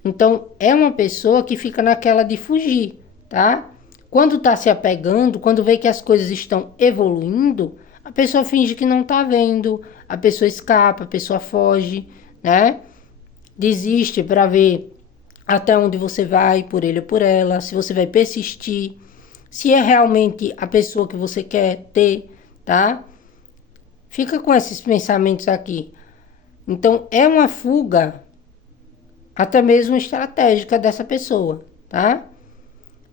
Então, é uma pessoa que fica naquela de fugir, tá? Quando tá se apegando, quando vê que as coisas estão evoluindo, a pessoa finge que não tá vendo, a pessoa escapa, a pessoa foge, né? Desiste para ver até onde você vai, por ele ou por ela, se você vai persistir, se é realmente a pessoa que você quer ter, tá? Fica com esses pensamentos aqui. Então, é uma fuga, até mesmo estratégica dessa pessoa, tá?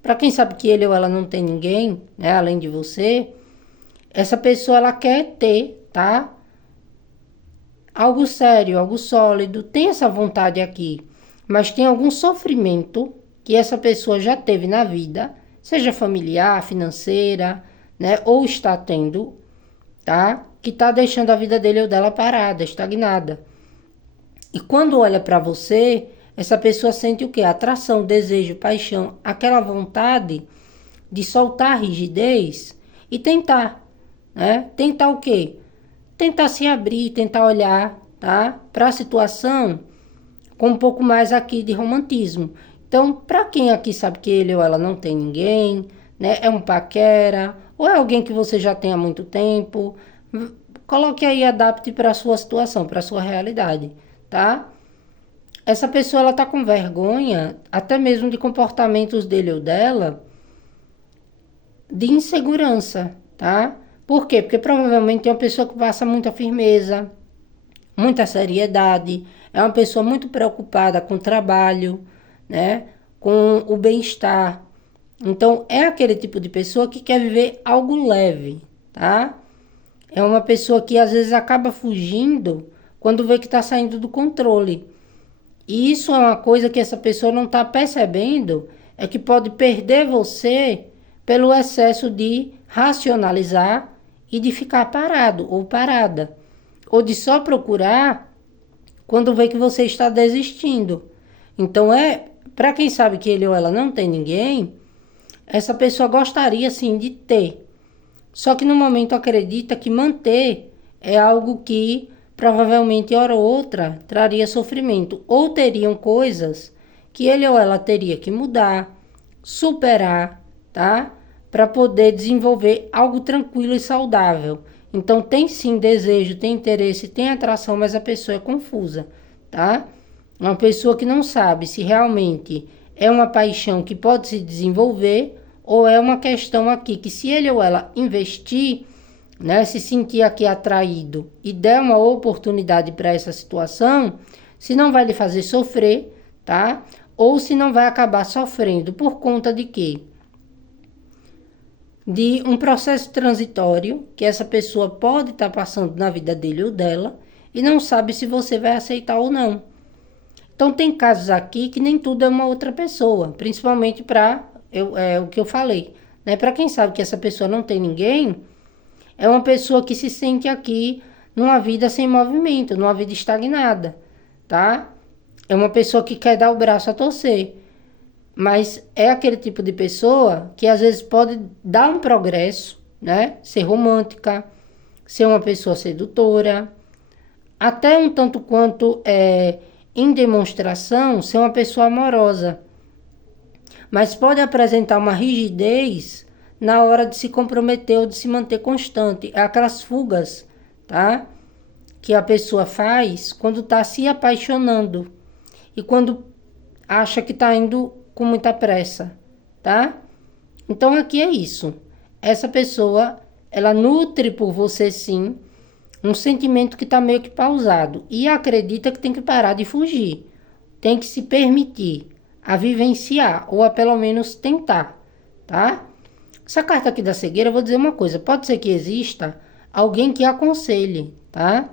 Para quem sabe que ele ou ela não tem ninguém, né, além de você, essa pessoa ela quer ter, tá? Algo sério, algo sólido, tem essa vontade aqui, mas tem algum sofrimento que essa pessoa já teve na vida, seja familiar, financeira, né, ou está tendo, tá? Que tá deixando a vida dele ou dela parada, estagnada. E quando olha para você, essa pessoa sente o quê? Atração, desejo, paixão, aquela vontade de soltar a rigidez e tentar, né? Tentar o quê? Tentar se abrir, tentar olhar, tá? Para a situação com um pouco mais aqui de romantismo. Então, para quem aqui sabe que ele ou ela não tem ninguém, né? É um paquera, ou é alguém que você já tem há muito tempo, coloque aí, adapte para a sua situação, para a sua realidade, tá? Essa pessoa, ela tá com vergonha, até mesmo de comportamentos dele ou dela, de insegurança, tá? Por quê? Porque provavelmente é uma pessoa que passa muita firmeza, muita seriedade, é uma pessoa muito preocupada com o trabalho, né? Com o bem-estar. Então, é aquele tipo de pessoa que quer viver algo leve, tá? É uma pessoa que às vezes acaba fugindo quando vê que está saindo do controle. E isso é uma coisa que essa pessoa não está percebendo, é que pode perder você pelo excesso de racionalizar e de ficar parado ou parada. Ou de só procurar quando vê que você está desistindo. Então para quem sabe que ele ou ela não tem ninguém, essa pessoa gostaria sim de ter. Só que no momento acredita que manter é algo que provavelmente hora ou outra traria sofrimento. Ou teriam coisas que ele ou ela teria que mudar, superar, tá? Para poder desenvolver algo tranquilo e saudável. Então tem sim desejo, tem interesse, tem atração, mas a pessoa é confusa, tá? Uma pessoa que não sabe se realmente é uma paixão que pode se desenvolver ou é uma questão aqui que se ele ou ela investir, né, se sentir aqui atraído e der uma oportunidade para essa situação, se não vai lhe fazer sofrer, tá? Ou se não vai acabar sofrendo por conta de quê? De um processo transitório que essa pessoa pode estar passando na vida dele ou dela e não sabe se você vai aceitar ou não. Então tem casos aqui que nem tudo é uma outra pessoa, principalmente para o que eu falei, né? Para quem sabe que essa pessoa não tem ninguém, é uma pessoa que se sente aqui numa vida sem movimento, numa vida estagnada, tá? É uma pessoa que quer dar o braço a torcer, mas é aquele tipo de pessoa que às vezes pode dar um progresso, né? Ser romântica, ser uma pessoa sedutora, até um tanto quanto em demonstração ser uma pessoa amorosa, mas pode apresentar uma rigidez na hora de se comprometer ou de se manter constante. É aquelas fugas, tá? Que a pessoa faz quando está se apaixonando e quando acha que está indo com muita pressa, tá? Então aqui é isso. Essa pessoa, ela nutre por você sim um sentimento que está meio que pausado e acredita que tem que parar de fugir. Tem que se permitir a vivenciar ou a pelo menos tentar, tá? Essa carta aqui da cegueira, eu vou dizer uma coisa, pode ser que exista alguém que aconselhe, tá?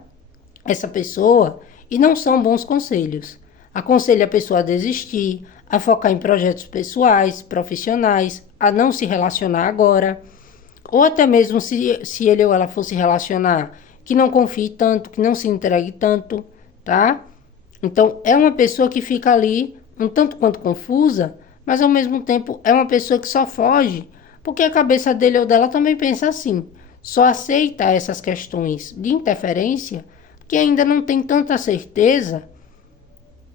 Essa pessoa, e não são bons conselhos. Aconselha a pessoa a desistir, a focar em projetos pessoais, profissionais, a não se relacionar agora, ou até mesmo se ele ou ela for se relacionar, que não confie tanto, que não se entregue tanto, tá? Então, é uma pessoa que fica ali um tanto quanto confusa, mas ao mesmo tempo é uma pessoa que só foge, porque a cabeça dele ou dela também pensa assim, só aceita essas questões de interferência, que ainda não tem tanta certeza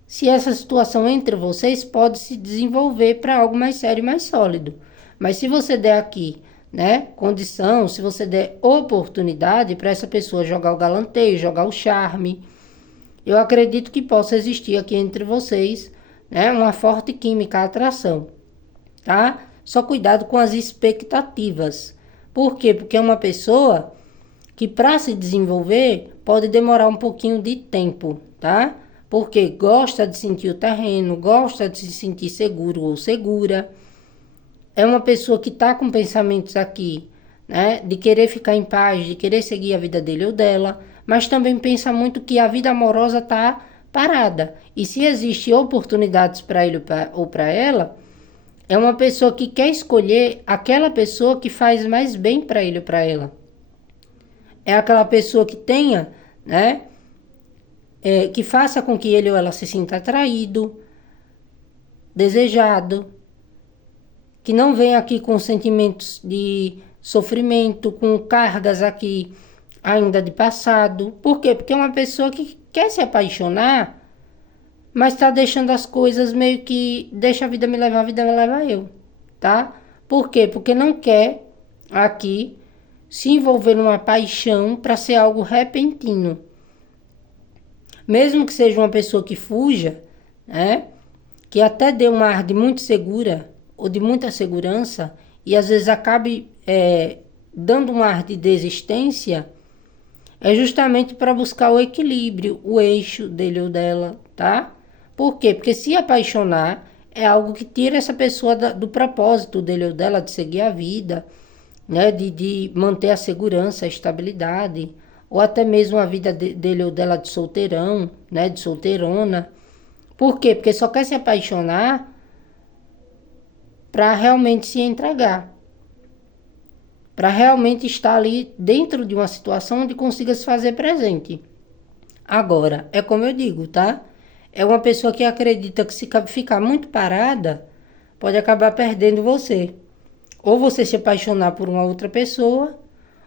se essa situação entre vocês pode se desenvolver para algo mais sério e mais sólido. Mas se você der aqui, né, condição, se você der oportunidade para essa pessoa jogar o galanteio, jogar o charme, eu acredito que possa existir aqui entre vocês, né, uma forte química, atração, tá? Só cuidado com as expectativas. Por quê? Porque é uma pessoa que para se desenvolver pode demorar um pouquinho de tempo, tá? Porque gosta de sentir o terreno, gosta de se sentir seguro ou segura. É uma pessoa que está com pensamentos aqui, né? De querer ficar em paz, de querer seguir a vida dele ou dela, mas também pensa muito que a vida amorosa está parada. E se existe oportunidades para ele ou para ela, é uma pessoa que quer escolher aquela pessoa que faz mais bem para ele ou para ela. É aquela pessoa que tenha, né? Que faça com que ele ou ela se sinta atraído, desejado, que não venha aqui com sentimentos de sofrimento, com cargas aqui ainda de passado. Por quê? Porque é uma pessoa que quer se apaixonar, mas está deixando as coisas meio que deixa a vida me levar, a vida me leva eu, tá? Por quê? Porque não quer aqui se envolver numa paixão para ser algo repentino. Mesmo que seja uma pessoa que fuja, né? Que até dê um ar de muito segura ou de muita segurança e às vezes acabe dando um ar de desistência, é justamente para buscar o equilíbrio, o eixo dele ou dela, tá? Por quê? Porque se apaixonar é algo que tira essa pessoa do propósito dele ou dela de seguir a vida, né? De manter a segurança, a estabilidade, ou até mesmo a vida dele ou dela de solteirão, né? De solteirona. Por quê? Porque só quer se apaixonar para realmente se entregar. Para realmente estar ali dentro de uma situação onde consiga se fazer presente. Agora, é como eu digo, tá? É uma pessoa que acredita que se ficar muito parada, pode acabar perdendo você. Ou você se apaixonar por uma outra pessoa,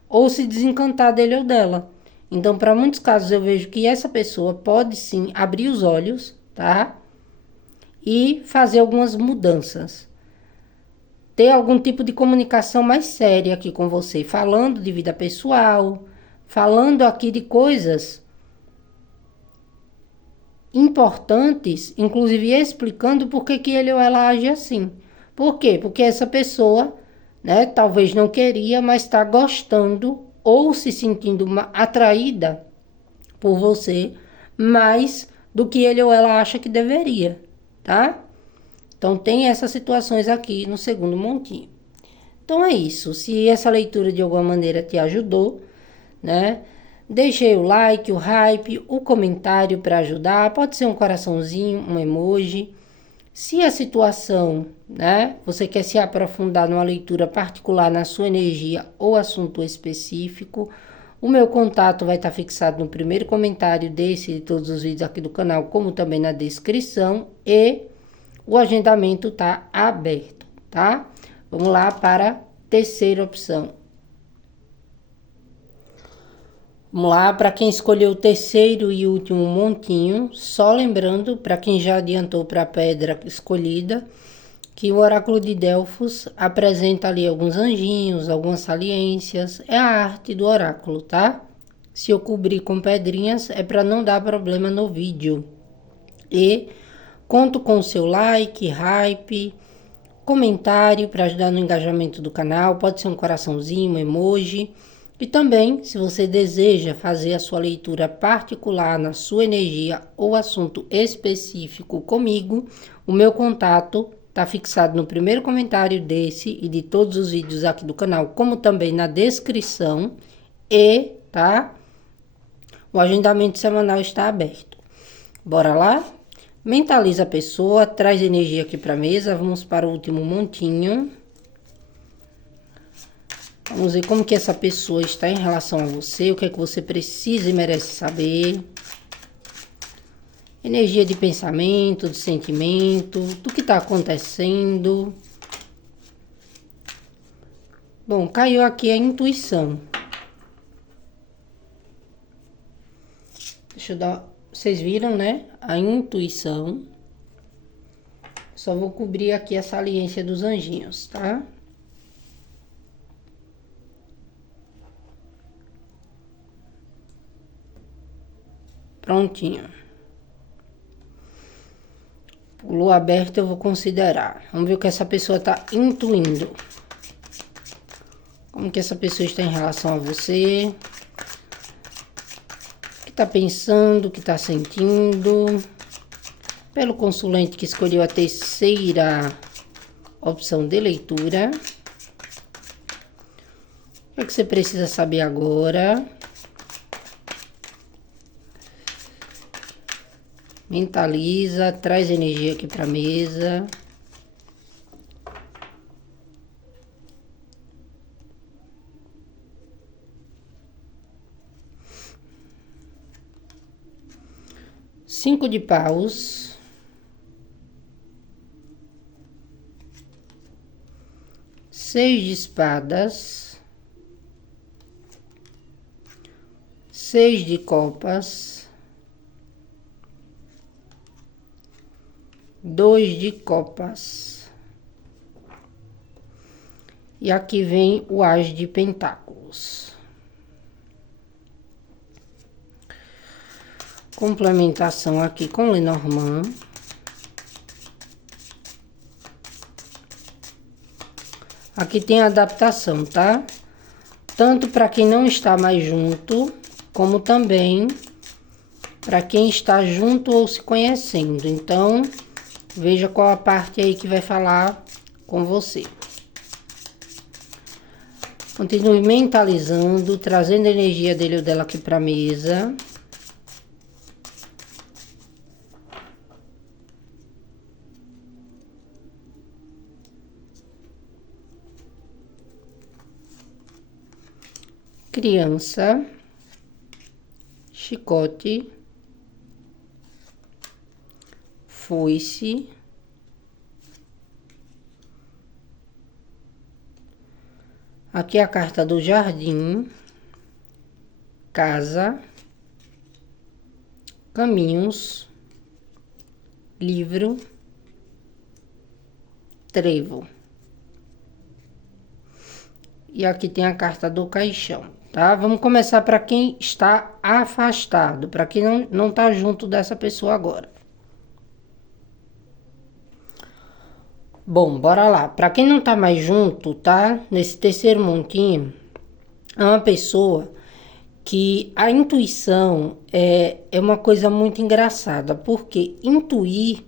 ou se desencantar dele ou dela. Então, para muitos casos, eu vejo que essa pessoa pode sim abrir os olhos, tá? E fazer algumas mudanças. Ter algum tipo de comunicação mais séria aqui com você, falando de vida pessoal, falando aqui de coisas importantes, inclusive explicando por que ele ou ela age assim. Por quê? Porque essa pessoa, né, talvez não queria, mas está gostando ou se sentindo atraída por você mais do que ele ou ela acha que deveria, tá? Então, tem essas situações aqui no segundo montinho. Então, é isso. Se essa leitura de alguma maneira te ajudou, né? Deixe aí o like, o hype, o comentário para ajudar. Pode ser um coraçãozinho, um emoji. Se a situação, né? Você quer se aprofundar numa leitura particular na sua energia ou assunto específico, o meu contato vai estar fixado no primeiro comentário desse e de todos os vídeos aqui do canal, como também na descrição, e o agendamento está aberto, tá? Vamos lá para a terceira opção. Vamos lá, para quem escolheu o terceiro e último montinho, só lembrando, para quem já adiantou para a pedra escolhida, que o oráculo de Delfos apresenta ali alguns anjinhos, algumas saliências, é a arte do oráculo, tá? Se eu cobrir com pedrinhas é para não dar problema no vídeo. E conto com o seu like, hype, comentário para ajudar no engajamento do canal. Pode ser um coraçãozinho, um emoji. E também, se você deseja fazer a sua leitura particular na sua energia ou assunto específico comigo, o meu contato está fixado no primeiro comentário desse e de todos os vídeos aqui do canal, como também na descrição. E, tá? O agendamento semanal está aberto. Bora lá? Mentaliza a pessoa, traz energia aqui para a mesa. Vamos para o último montinho. Vamos ver como que essa pessoa está em relação a você, o que é que você precisa e merece saber. Energia de pensamento, de sentimento, do que está acontecendo. Bom, caiu aqui a intuição. Deixa eu dar... Vocês viram, né? A intuição. Só vou cobrir aqui a saliência dos anjinhos, tá? Prontinho. Pulou aberto, eu vou considerar. Vamos ver o que essa pessoa tá intuindo. Como que essa pessoa está em relação a você. O que tá pensando, o que tá sentindo. Pelo consulente que escolheu a terceira opção de leitura. O que é que você precisa saber agora? Mentaliza, traz energia aqui para a mesa. Cinco de paus. Seis de espadas. Seis de copas. 2 de copas. E aqui vem o As de pentáculos. Complementação aqui com Lenormand. Aqui tem a adaptação, tá? Tanto para quem não está mais junto, como também para quem está junto ou se conhecendo. Então, veja qual a parte aí que vai falar com você. Continue mentalizando, trazendo a energia dele ou dela aqui para a mesa. Criança, chicote, foice, aqui é a carta do jardim, casa, caminhos, livro, trevo. E aqui tem a carta do caixão, tá? Vamos começar para quem está afastado, para quem não tá junto dessa pessoa agora. Bom, bora lá. Para quem não tá mais junto, tá? Nesse terceiro montinho, é uma pessoa que a intuição é uma coisa muito engraçada, porque intuir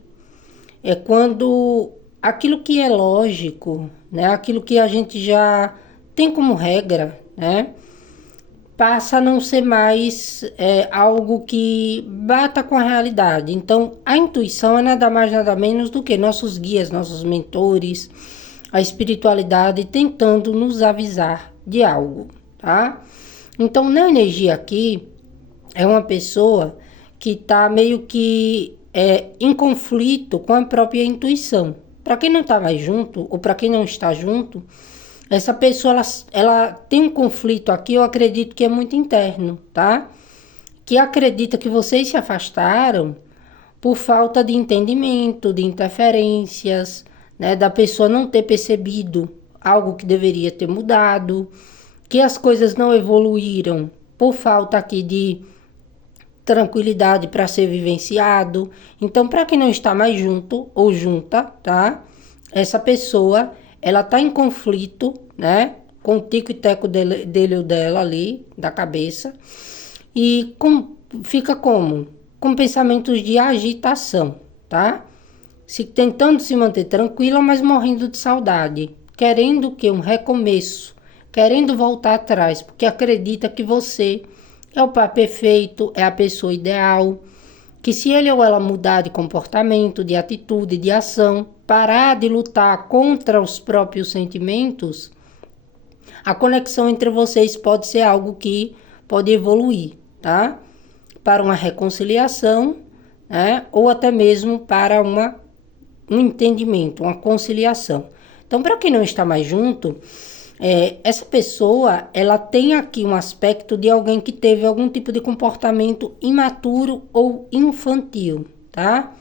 é quando aquilo que é lógico, né? Aquilo que a gente já tem como regra, né? Passa a não ser mais algo que bata com a realidade. Então, a intuição é nada mais, nada menos do que nossos guias, nossos mentores, a espiritualidade tentando nos avisar de algo, tá? Então, na energia aqui, é uma pessoa que tá meio que em conflito com a própria intuição. Para quem não tá mais junto, ou para quem não está junto, essa pessoa, ela tem um conflito aqui, eu acredito que é muito interno, tá? Que acredita que vocês se afastaram por falta de entendimento, de interferências, né? Da pessoa não ter percebido algo que deveria ter mudado, que as coisas não evoluíram por falta aqui de tranquilidade para ser vivenciado. Então, para quem não está mais junto ou junta, tá? Essa pessoa, ela tá em conflito, né? Com o tico e teco dele ou dela ali, da cabeça. E fica como? Com pensamentos de agitação, tá? Tentando se manter tranquila, mas morrendo de saudade. Querendo o quê? Um recomeço. Querendo voltar atrás, porque acredita que você é o pai perfeito, é a pessoa ideal, que se ele ou ela mudar de comportamento, de atitude, de ação, parar de lutar contra os próprios sentimentos, a conexão entre vocês pode ser algo que pode evoluir, tá? Para uma reconciliação, né? Ou até mesmo para um entendimento, uma conciliação. Então, para quem não está mais junto, essa pessoa, ela tem aqui um aspecto de alguém que teve algum tipo de comportamento imaturo ou infantil, tá?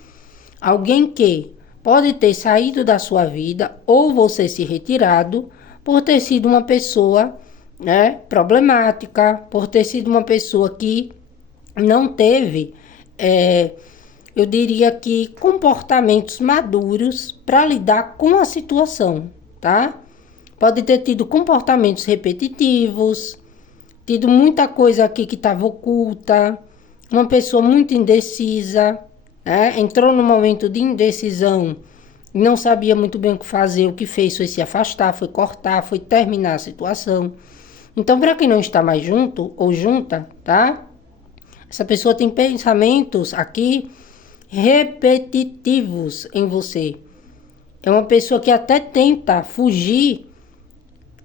Alguém que pode ter saído da sua vida ou você se retirado por ter sido uma pessoa, né, problemática, por ter sido uma pessoa que não teve, eu diria que comportamentos maduros para lidar com a situação, tá? Pode ter tido comportamentos repetitivos, tido muita coisa aqui que estava oculta, uma pessoa muito indecisa, né? Entrou num momento de indecisão, não sabia muito bem o que fazer, o que fez foi se afastar, foi cortar, foi terminar a situação. Então, para quem não está mais junto ou junta, tá? Essa pessoa tem pensamentos aqui repetitivos em você. É uma pessoa que até tenta fugir,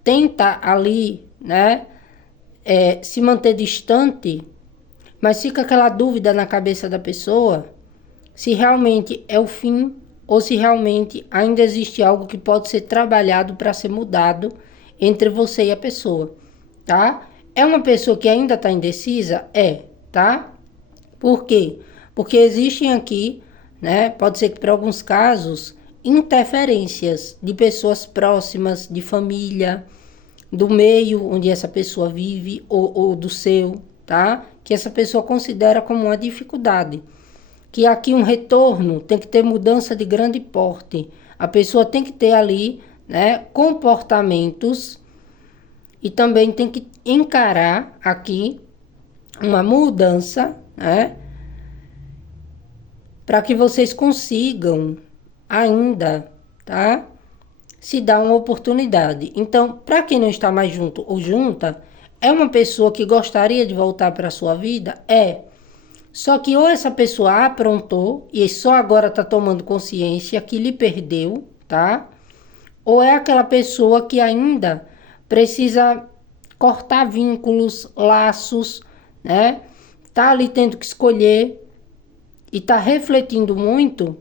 tenta ali, né, se manter distante, mas fica aquela dúvida na cabeça da pessoa se realmente é o fim ou se realmente ainda existe algo que pode ser trabalhado para ser mudado entre você e a pessoa, tá? É uma pessoa que ainda está indecisa? Tá? Por quê? Porque existem aqui, né, pode ser que para alguns casos, interferências de pessoas próximas, de família, do meio onde essa pessoa vive ou do seu, tá? Que essa pessoa considera como uma dificuldade. Que aqui um retorno tem que ter mudança de grande porte. A pessoa tem que ter ali, né, comportamentos e também tem que encarar aqui uma mudança, né, para que vocês consigam ainda, tá, se dar uma oportunidade. Então, para quem não está mais junto ou junta, é uma pessoa que gostaria de voltar para a sua vida? Só que ou essa pessoa aprontou e só agora está tomando consciência que lhe perdeu, tá? Ou é aquela pessoa que ainda precisa cortar vínculos, laços, né? Tá ali tendo que escolher e tá refletindo muito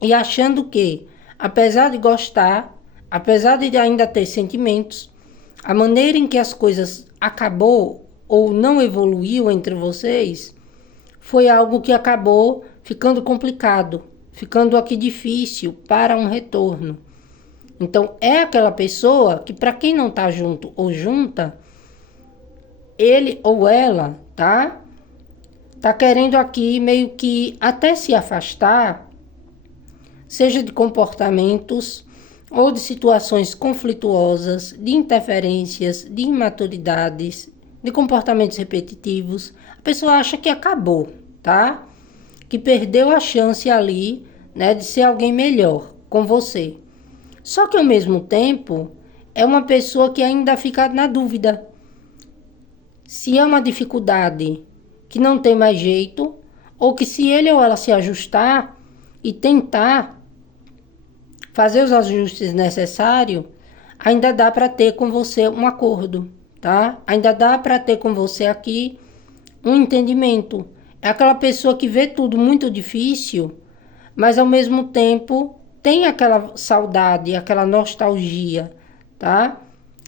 e achando que, apesar de gostar, apesar de ainda ter sentimentos, a maneira em que as coisas acabou ou não evoluiu entre vocês foi algo que acabou ficando complicado, ficando aqui difícil para um retorno. Então, é aquela pessoa que, para quem não tá junto ou junta, ele ou ela, tá? Tá querendo aqui meio que até se afastar, seja de comportamentos ou de situações conflituosas, de interferências, de imaturidades, de comportamentos repetitivos. A pessoa acha que acabou, tá? Que perdeu a chance ali, né, de ser alguém melhor com você. Só que ao mesmo tempo, é uma pessoa que ainda fica na dúvida. Se é uma dificuldade que não tem mais jeito, ou que se ele ou ela se ajustar e tentar fazer os ajustes necessários, ainda dá para ter com você um acordo, tá? Ainda dá para ter com você aqui um entendimento. É aquela pessoa que vê tudo muito difícil, mas ao mesmo tempo tem aquela saudade, aquela nostalgia, tá?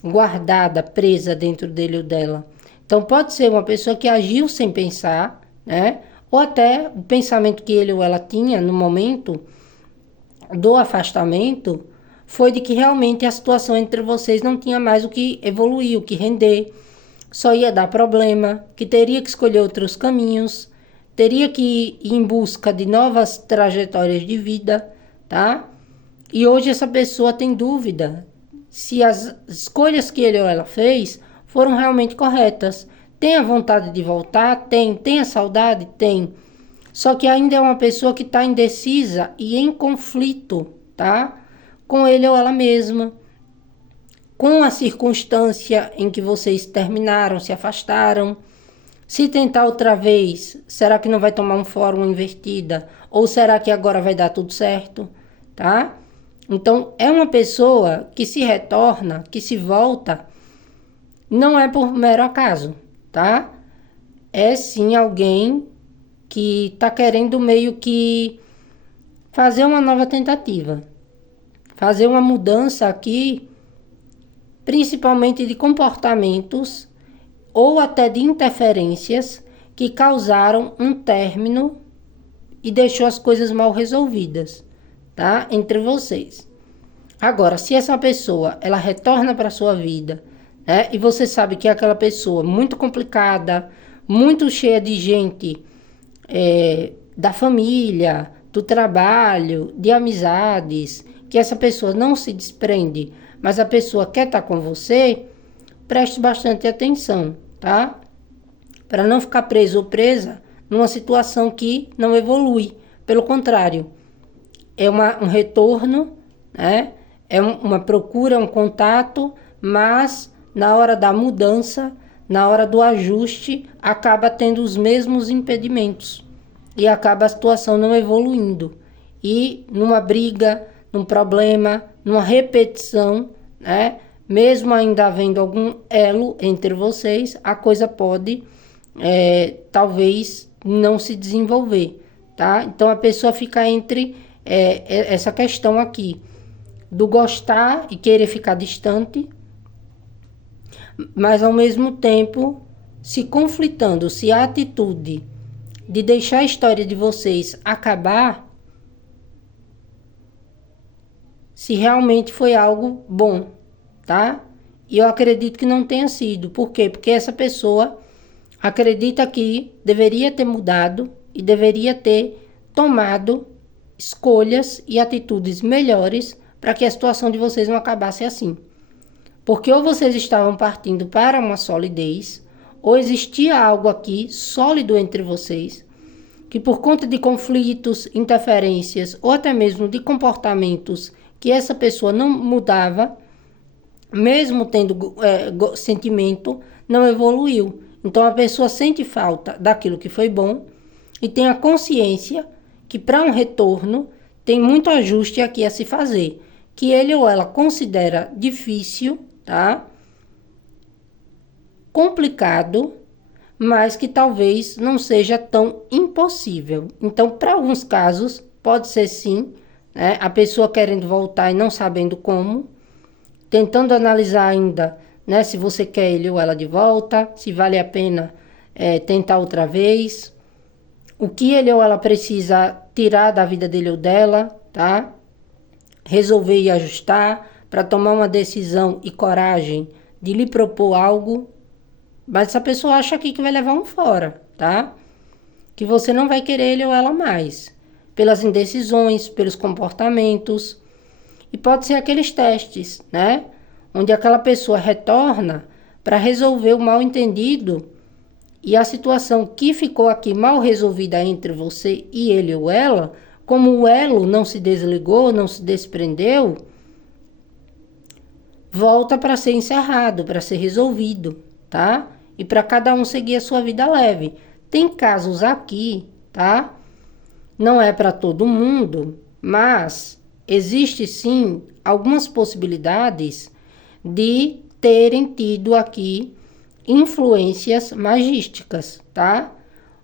Guardada, presa dentro dele ou dela. Então pode ser uma pessoa que agiu sem pensar, né? Ou até o pensamento que ele ou ela tinha no momento do afastamento foi de que realmente a situação entre vocês não tinha mais o que evoluir, o que render, só ia dar problema, que teria que escolher outros caminhos, teria que ir em busca de novas trajetórias de vida, tá? E hoje essa pessoa tem dúvida se as escolhas que ele ou ela fez foram realmente corretas. Tem a vontade de voltar? Tem a saudade? Tem. Só que ainda é uma pessoa que está indecisa e em conflito, tá? Com ele ou ela mesma, com a circunstância em que vocês terminaram, se afastaram, Se tentar outra vez, será que não vai tomar um fora, uma invertida? Ou será que agora vai dar tudo certo? Tá? Então, é uma pessoa que se retorna, que se volta, não é por mero acaso, tá? É sim alguém que tá querendo meio que fazer uma nova tentativa. Fazer uma mudança aqui, principalmente de comportamentos ou até de interferências que causaram um término e deixou as coisas mal resolvidas, tá? Entre vocês. Agora, se essa pessoa, ela retorna para sua vida, né? E você sabe que é aquela pessoa muito complicada, muito cheia de gente, da família, do trabalho, de amizades, que essa pessoa não se desprende, mas a pessoa quer estar com você, preste bastante atenção, tá? Para não ficar preso ou presa numa situação que não evolui. Pelo contrário, é um retorno, né? É uma procura, um contato, mas na hora da mudança, na hora do ajuste, acaba tendo os mesmos impedimentos e acaba a situação não evoluindo. E numa briga, num problema, numa repetição, né? Mesmo ainda havendo algum elo entre vocês, a coisa pode talvez não se desenvolver, tá? Então a pessoa fica entre essa questão aqui do gostar e querer ficar distante, mas ao mesmo tempo se conflitando se a atitude de deixar a história de vocês acabar, se realmente foi algo bom, tá? E eu acredito que não tenha sido. Por quê? Porque essa pessoa acredita que deveria ter mudado e deveria ter tomado escolhas e atitudes melhores para que a situação de vocês não acabasse assim. Porque ou vocês estavam partindo para uma solidez, ou existia algo aqui sólido entre vocês, que por conta de conflitos, interferências ou até mesmo de comportamentos que essa pessoa não mudava, mesmo tendo sentimento, não evoluiu. Então a pessoa sente falta daquilo que foi bom e tem a consciência que para um retorno tem muito ajuste aqui a se fazer, que ele ou ela considera difícil, tá? Complicado, mas que talvez não seja tão impossível. Então, para alguns casos, pode ser sim, né? A pessoa querendo voltar e não sabendo como, tentando analisar ainda, né, se você quer ele ou ela de volta, se vale a pena tentar outra vez, o que ele ou ela precisa tirar da vida dele ou dela, tá? Resolver e ajustar para tomar uma decisão e coragem de lhe propor algo, mas essa pessoa acha aqui que vai levar um fora, tá? Que você não vai querer ele ou ela mais, pelas indecisões, pelos comportamentos, e pode ser aqueles testes, né? Onde aquela pessoa retorna para resolver o mal entendido e a situação que ficou aqui mal resolvida entre você e ele ou ela, como o elo não se desligou, não se desprendeu, volta para ser encerrado, para ser resolvido, tá? E para cada um seguir a sua vida leve. Tem casos aqui, tá? Não é para todo mundo, mas existe sim algumas possibilidades de terem tido aqui influências magísticas, tá?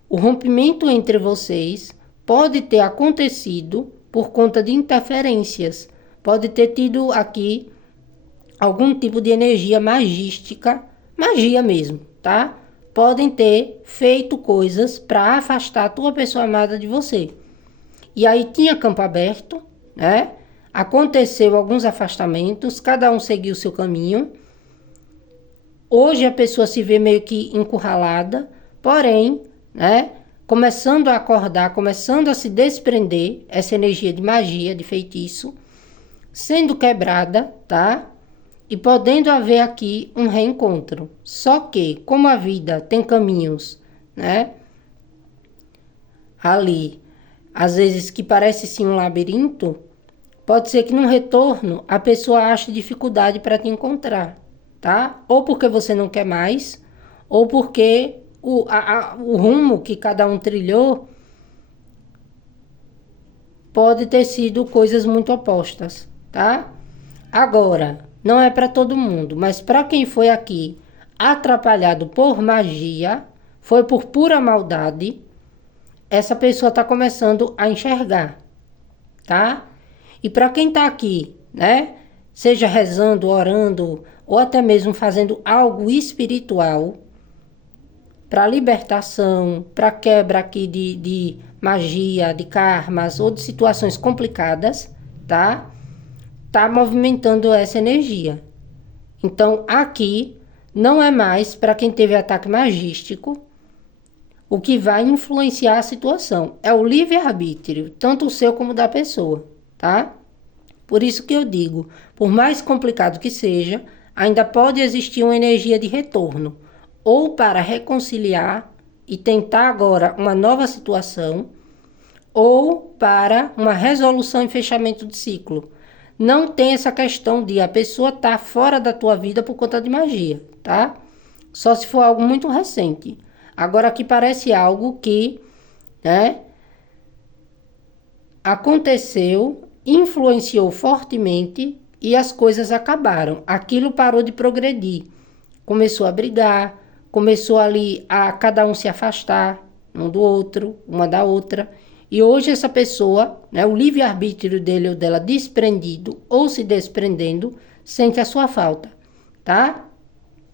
O rompimento entre vocês pode ter acontecido por conta de interferências. Pode ter tido aqui algum tipo de energia magística, magia mesmo, tá? Podem ter feito coisas para afastar a tua pessoa amada de você. E aí tinha campo aberto, né? Aconteceu alguns afastamentos, cada um seguiu o seu caminho. Hoje a pessoa se vê meio que encurralada, porém, né? Começando a acordar, começando a se desprender, essa energia de magia, de feitiço, sendo quebrada, tá? E podendo haver aqui um reencontro. Só que, como a vida tem caminhos, né? Ali, às vezes que parece sim um labirinto, pode ser que no retorno a pessoa ache dificuldade para te encontrar, tá? Ou porque você não quer mais, ou porque o rumo que cada um trilhou pode ter sido coisas muito opostas, tá? Agora, não é para todo mundo, mas para quem foi aqui atrapalhado por magia, foi por pura maldade, essa pessoa está começando a enxergar, tá? E para quem está aqui, né? Seja rezando, orando, ou até mesmo fazendo algo espiritual, para libertação, para quebra aqui de magia, de karmas ou de situações complicadas, tá? Tá movimentando essa energia. Então, aqui não é mais para quem teve ataque magístico o que vai influenciar a situação. É o livre-arbítrio, tanto o seu como da pessoa, tá? Por isso que eu digo, por mais complicado que seja, ainda pode existir uma energia de retorno, ou para reconciliar e tentar agora uma nova situação, ou para uma resolução e fechamento de ciclo. Não tem essa questão de a pessoa estar fora da tua vida por conta de magia, tá? Só se for algo muito recente. Agora aqui parece algo que, né, aconteceu, influenciou fortemente e as coisas acabaram. Aquilo parou de progredir. Começou a brigar, começou ali a cada um se afastar um do outro, uma da outra. E hoje essa pessoa, né, o livre-arbítrio dele ou dela desprendido ou se desprendendo, sente a sua falta, tá?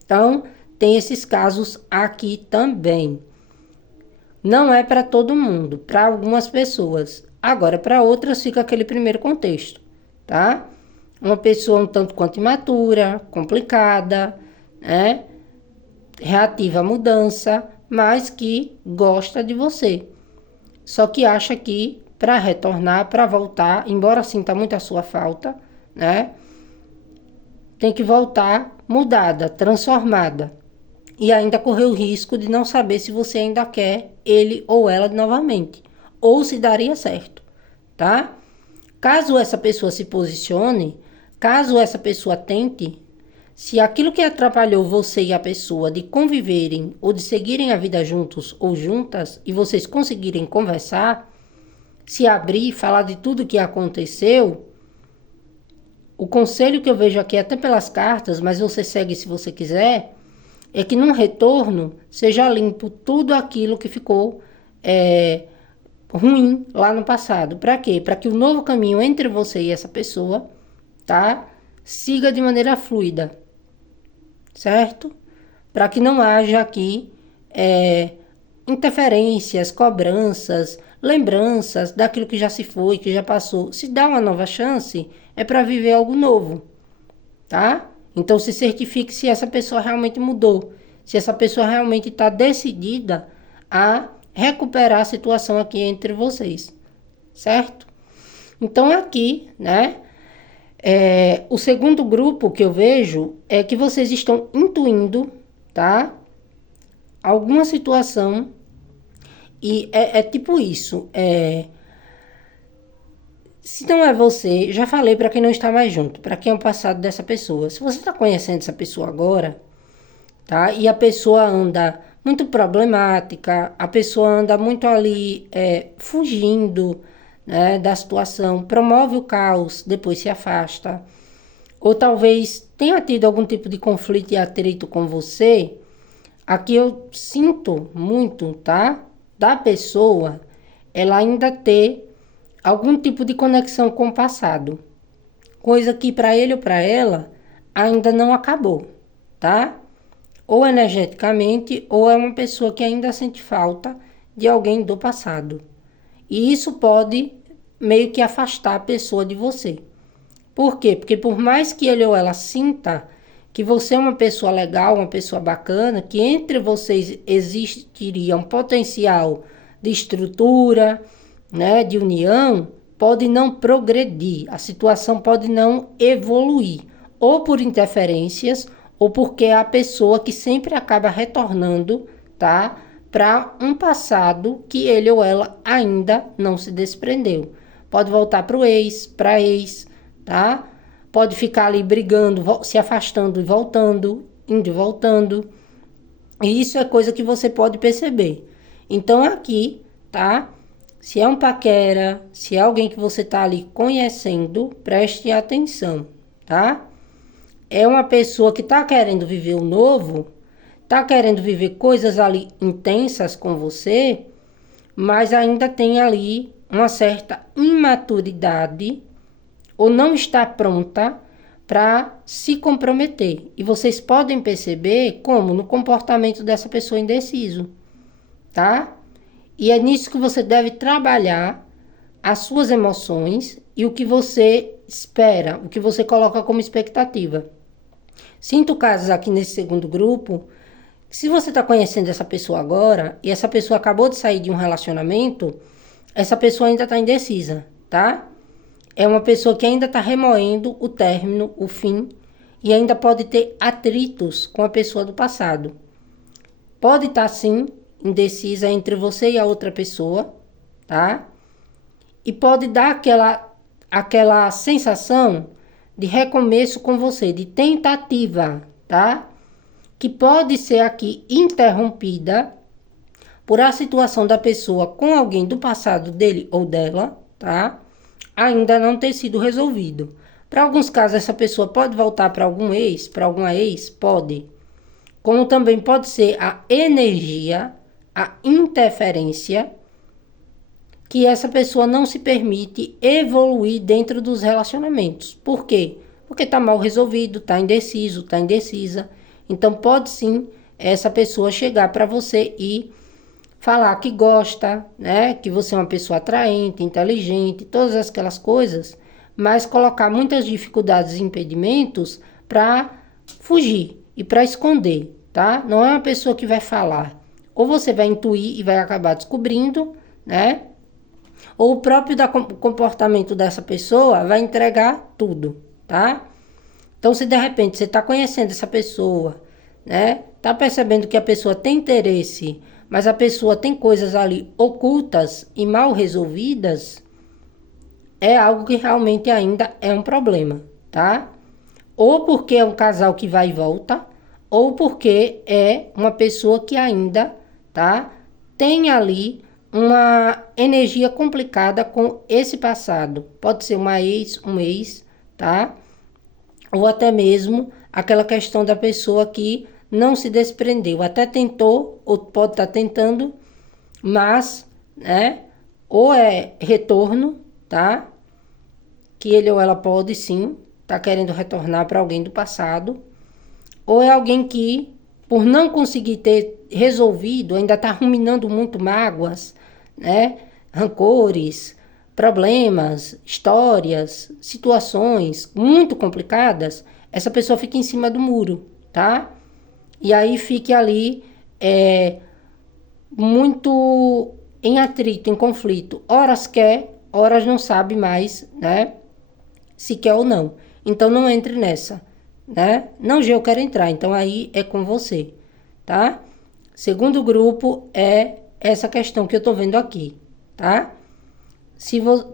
Então, tem esses casos aqui também. Não é para todo mundo, para algumas pessoas. Agora, para outras fica aquele primeiro contexto, tá? Uma pessoa um tanto quanto imatura, complicada, né? Reativa à mudança, mas que gosta de você. Só que acha que para retornar, para voltar, embora sinta muito a sua falta, né? Tem que voltar mudada, transformada. E ainda correr o risco de não saber se você ainda quer ele ou ela novamente. Ou se daria certo, tá? Caso essa pessoa se posicione, caso essa pessoa tente, se aquilo que atrapalhou você e a pessoa de conviverem ou de seguirem a vida juntos ou juntas e vocês conseguirem conversar, se abrir, falar de tudo que aconteceu, o conselho que eu vejo aqui, até pelas cartas, mas você segue se você quiser, é que num retorno seja limpo tudo aquilo que ficou ruim lá no passado. Para quê? Para que o novo caminho entre você e essa pessoa, tá? Siga de maneira fluida, certo? Para que não haja aqui interferências, cobranças, lembranças daquilo que já se foi, que já passou. Se dá uma nova chance, é para viver algo novo, tá? Então, se certifique se essa pessoa realmente mudou, se essa pessoa realmente está decidida a recuperar a situação aqui entre vocês, certo? Então, aqui, né, o segundo grupo que eu vejo é que vocês estão intuindo, tá? Alguma situação e é tipo isso, se não é você, já falei para quem não está mais junto, para quem é o passado dessa pessoa. Se você está conhecendo essa pessoa agora, tá? E a pessoa anda muito problemática, a pessoa anda muito ali fugindo, né, da situação, promove o caos, depois se afasta. Ou talvez tenha tido algum tipo de conflito e atrito com você. Aqui eu sinto muito, tá? Da pessoa, ela ainda ter algum tipo de conexão com o passado, coisa que para ele ou para ela ainda não acabou, tá? Ou energeticamente, ou é uma pessoa que ainda sente falta de alguém do passado. E isso pode meio que afastar a pessoa de você. Por quê? Porque por mais que ele ou ela sinta que você é uma pessoa legal, uma pessoa bacana, que entre vocês existiria um potencial de estrutura, né, de união, pode não progredir, a situação pode não evoluir, ou por interferências, ou porque é a pessoa que sempre acaba retornando, tá, para um passado que ele ou ela ainda não se desprendeu. Pode voltar para o ex, para ex, tá? Pode ficar ali brigando, se afastando e voltando, indo e voltando. E isso é coisa que você pode perceber. Então aqui, tá? Se é um paquera, se é alguém que você tá ali conhecendo, preste atenção, tá? É uma pessoa que tá querendo viver o novo, tá querendo viver coisas ali intensas com você, mas ainda tem ali uma certa imaturidade ou não está pronta para se comprometer. E vocês podem perceber como no comportamento dessa pessoa indeciso, tá? E é nisso que você deve trabalhar as suas emoções e o que você espera, o que você coloca como expectativa. Sinto casos aqui nesse segundo grupo, se você está conhecendo essa pessoa agora e essa pessoa acabou de sair de um relacionamento, essa pessoa ainda está indecisa, tá? É uma pessoa que ainda está remoendo o término, o fim, e ainda pode ter atritos com a pessoa do passado. Pode estar, sim, indecisa entre você e a outra pessoa, tá? E pode dar aquela sensação de recomeço com você, de tentativa, tá? Que pode ser aqui interrompida por a situação da pessoa com alguém do passado dele ou dela, tá? Ainda não ter sido resolvido. Para alguns casos, essa pessoa pode voltar para algum ex, para alguma ex? Pode. Como também pode ser a energia, a interferência, que essa pessoa não se permite evoluir dentro dos relacionamentos. Por quê? Porque está mal resolvido, está indeciso, está indecisa. Então pode sim essa pessoa chegar para você e falar que gosta, né? Que você é uma pessoa atraente, inteligente, todas aquelas coisas, mas colocar muitas dificuldades e impedimentos para fugir e para esconder, tá? Não é uma pessoa que vai falar. Ou você vai intuir e vai acabar descobrindo, né? Ou o próprio comportamento dessa pessoa vai entregar tudo, tá? Então, se de repente você está conhecendo essa pessoa, né? Tá percebendo que a pessoa tem interesse, mas a pessoa tem coisas ali ocultas e mal resolvidas, é algo que realmente ainda é um problema, tá? Ou porque é um casal que vai e volta, ou porque é uma pessoa que ainda, tá? Tem ali uma energia complicada com esse passado. Pode ser uma ex, um ex, tá? Ou até mesmo aquela questão da pessoa que não se desprendeu. Até tentou, ou pode estar tentando, mas, né? Ou é retorno, tá? Que ele ou ela pode sim tá querendo retornar para alguém do passado. Ou é alguém que, por não conseguir ter resolvido, ainda está ruminando muito mágoas, né? Rancores, problemas, histórias, situações muito complicadas. Essa pessoa fica em cima do muro, tá? E aí fica ali muito em atrito, em conflito. Horas quer, horas não sabe mais, né? Se quer ou não. Então não entre nessa, né? Não, Gê, eu quero entrar. Então aí é com você, tá? Segundo grupo é essa questão que eu tô vendo aqui, tá?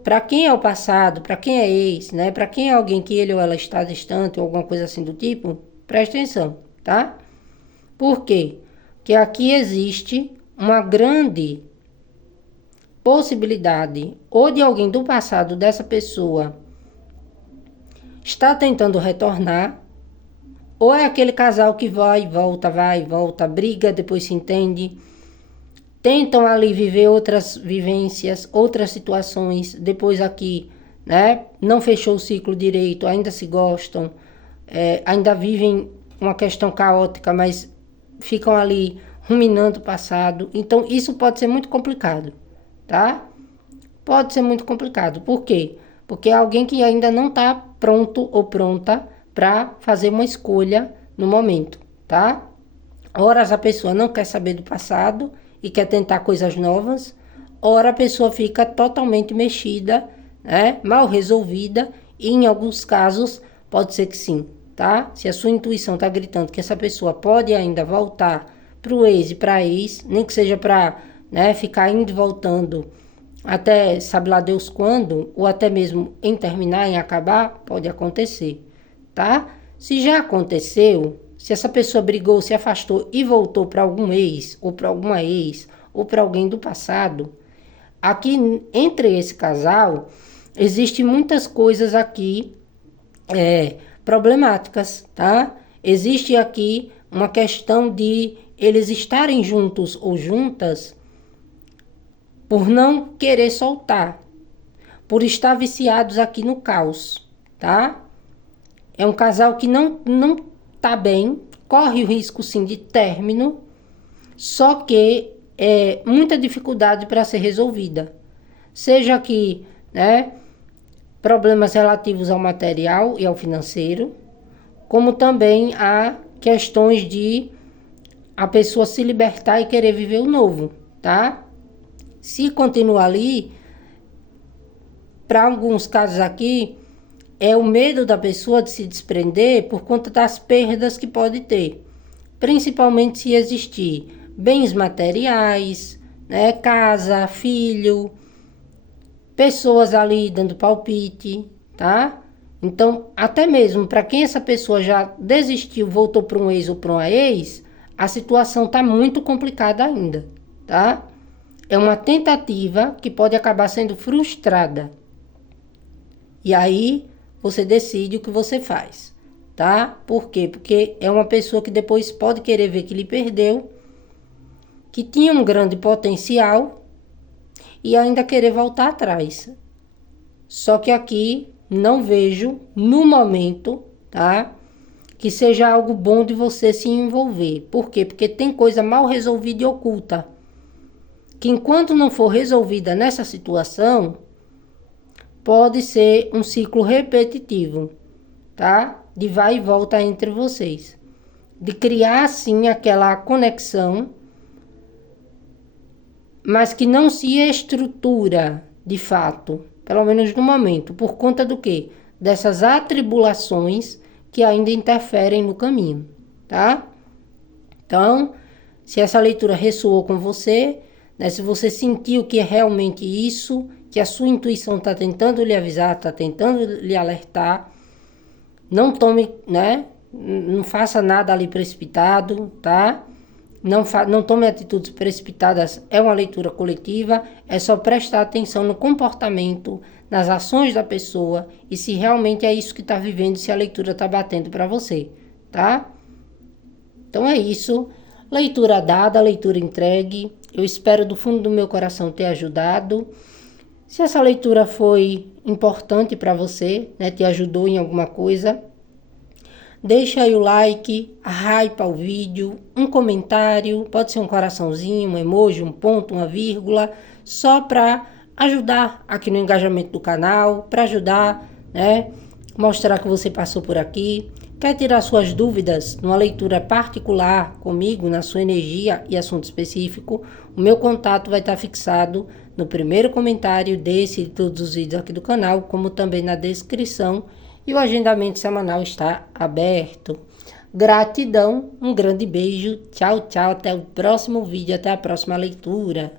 Para quem é o passado, para quem é ex, né? Para quem é alguém que ele ou ela está distante ou alguma coisa assim do tipo, preste atenção, tá? Por quê? Porque aqui existe uma grande possibilidade ou de alguém do passado dessa pessoa está tentando retornar, ou é aquele casal que vai e volta, briga, depois se entende, tentam ali viver outras vivências, outras situações, depois aqui, né, não fechou o ciclo direito, ainda se gostam, ainda vivem uma questão caótica, mas ficam ali ruminando o passado. Então isso pode ser muito complicado, tá? Pode ser muito complicado. Por quê? Porque é alguém que ainda não está pronto ou pronta para fazer uma escolha no momento, tá? Horas a pessoa não quer saber do passado e quer tentar coisas novas. Ora a pessoa fica totalmente mexida, né? Mal resolvida, e em alguns casos pode ser que sim, tá? Se a sua intuição está gritando que essa pessoa pode ainda voltar para o ex e para ex, nem que seja para, né, ficar indo e voltando até sabe lá Deus quando, ou até mesmo em terminar, em acabar, pode acontecer, tá? Se já aconteceu, Se essa pessoa brigou, se afastou e voltou para algum ex, ou para alguma ex, ou para alguém do passado, aqui entre esse casal, existem muitas coisas aqui problemáticas, tá? Existe aqui uma questão de eles estarem juntos ou juntas por não querer soltar, por estar viciados aqui no caos, tá? É um casal que não tá bem, corre o risco sim de término, só que é muita dificuldade para ser resolvida. Seja aqui, né, problemas relativos ao material e ao financeiro, como também há questões de a pessoa se libertar e querer viver o novo, tá? Se continuar ali, para alguns casos aqui, é o medo da pessoa de se desprender por conta das perdas que pode ter. Principalmente se existir bens materiais, né, casa, filho, pessoas ali dando palpite, tá? Então, até mesmo para quem essa pessoa já desistiu, voltou para um ex ou para uma ex, a situação tá muito complicada ainda, tá? É uma tentativa que pode acabar sendo frustrada. E aí, você decide o que você faz, tá? Por quê? Porque é uma pessoa que depois pode querer ver que lhe perdeu, que tinha um grande potencial e ainda querer voltar atrás. Só que aqui não vejo, no momento, tá? Que seja algo bom de você se envolver. Por quê? Porque tem coisa mal resolvida e oculta. Que enquanto não for resolvida nessa situação, pode ser um ciclo repetitivo, tá? De vai e volta entre vocês. De criar, assim, aquela conexão, mas que não se estrutura, de fato, pelo menos no momento. Por conta do quê? Dessas atribulações que ainda interferem no caminho, tá? Então, se essa leitura ressoou com você, né, se você sentiu que é realmente isso, que a sua intuição está tentando lhe avisar, está tentando lhe alertar, não tome, né? Não faça nada ali precipitado, tá? Não tome atitudes precipitadas, é uma leitura coletiva, é só prestar atenção no comportamento, nas ações da pessoa e se realmente é isso que está vivendo, se a leitura está batendo para você, tá? Então é isso. Leitura dada, leitura entregue. Eu espero do fundo do meu coração ter ajudado. Se essa leitura foi importante para você, né, te ajudou em alguma coisa, deixa aí o like, hypa o vídeo, um comentário, pode ser um coraçãozinho, um emoji, um ponto, uma vírgula, só para ajudar aqui no engajamento do canal, para ajudar, né, mostrar que você passou por aqui. Quer tirar suas dúvidas numa leitura particular comigo, na sua energia e assunto específico? O meu contato vai estar fixado no primeiro comentário desse e de todos os vídeos aqui do canal, como também na descrição. E o agendamento semanal está aberto. Gratidão, um grande beijo, tchau, tchau, até o próximo vídeo, até a próxima leitura.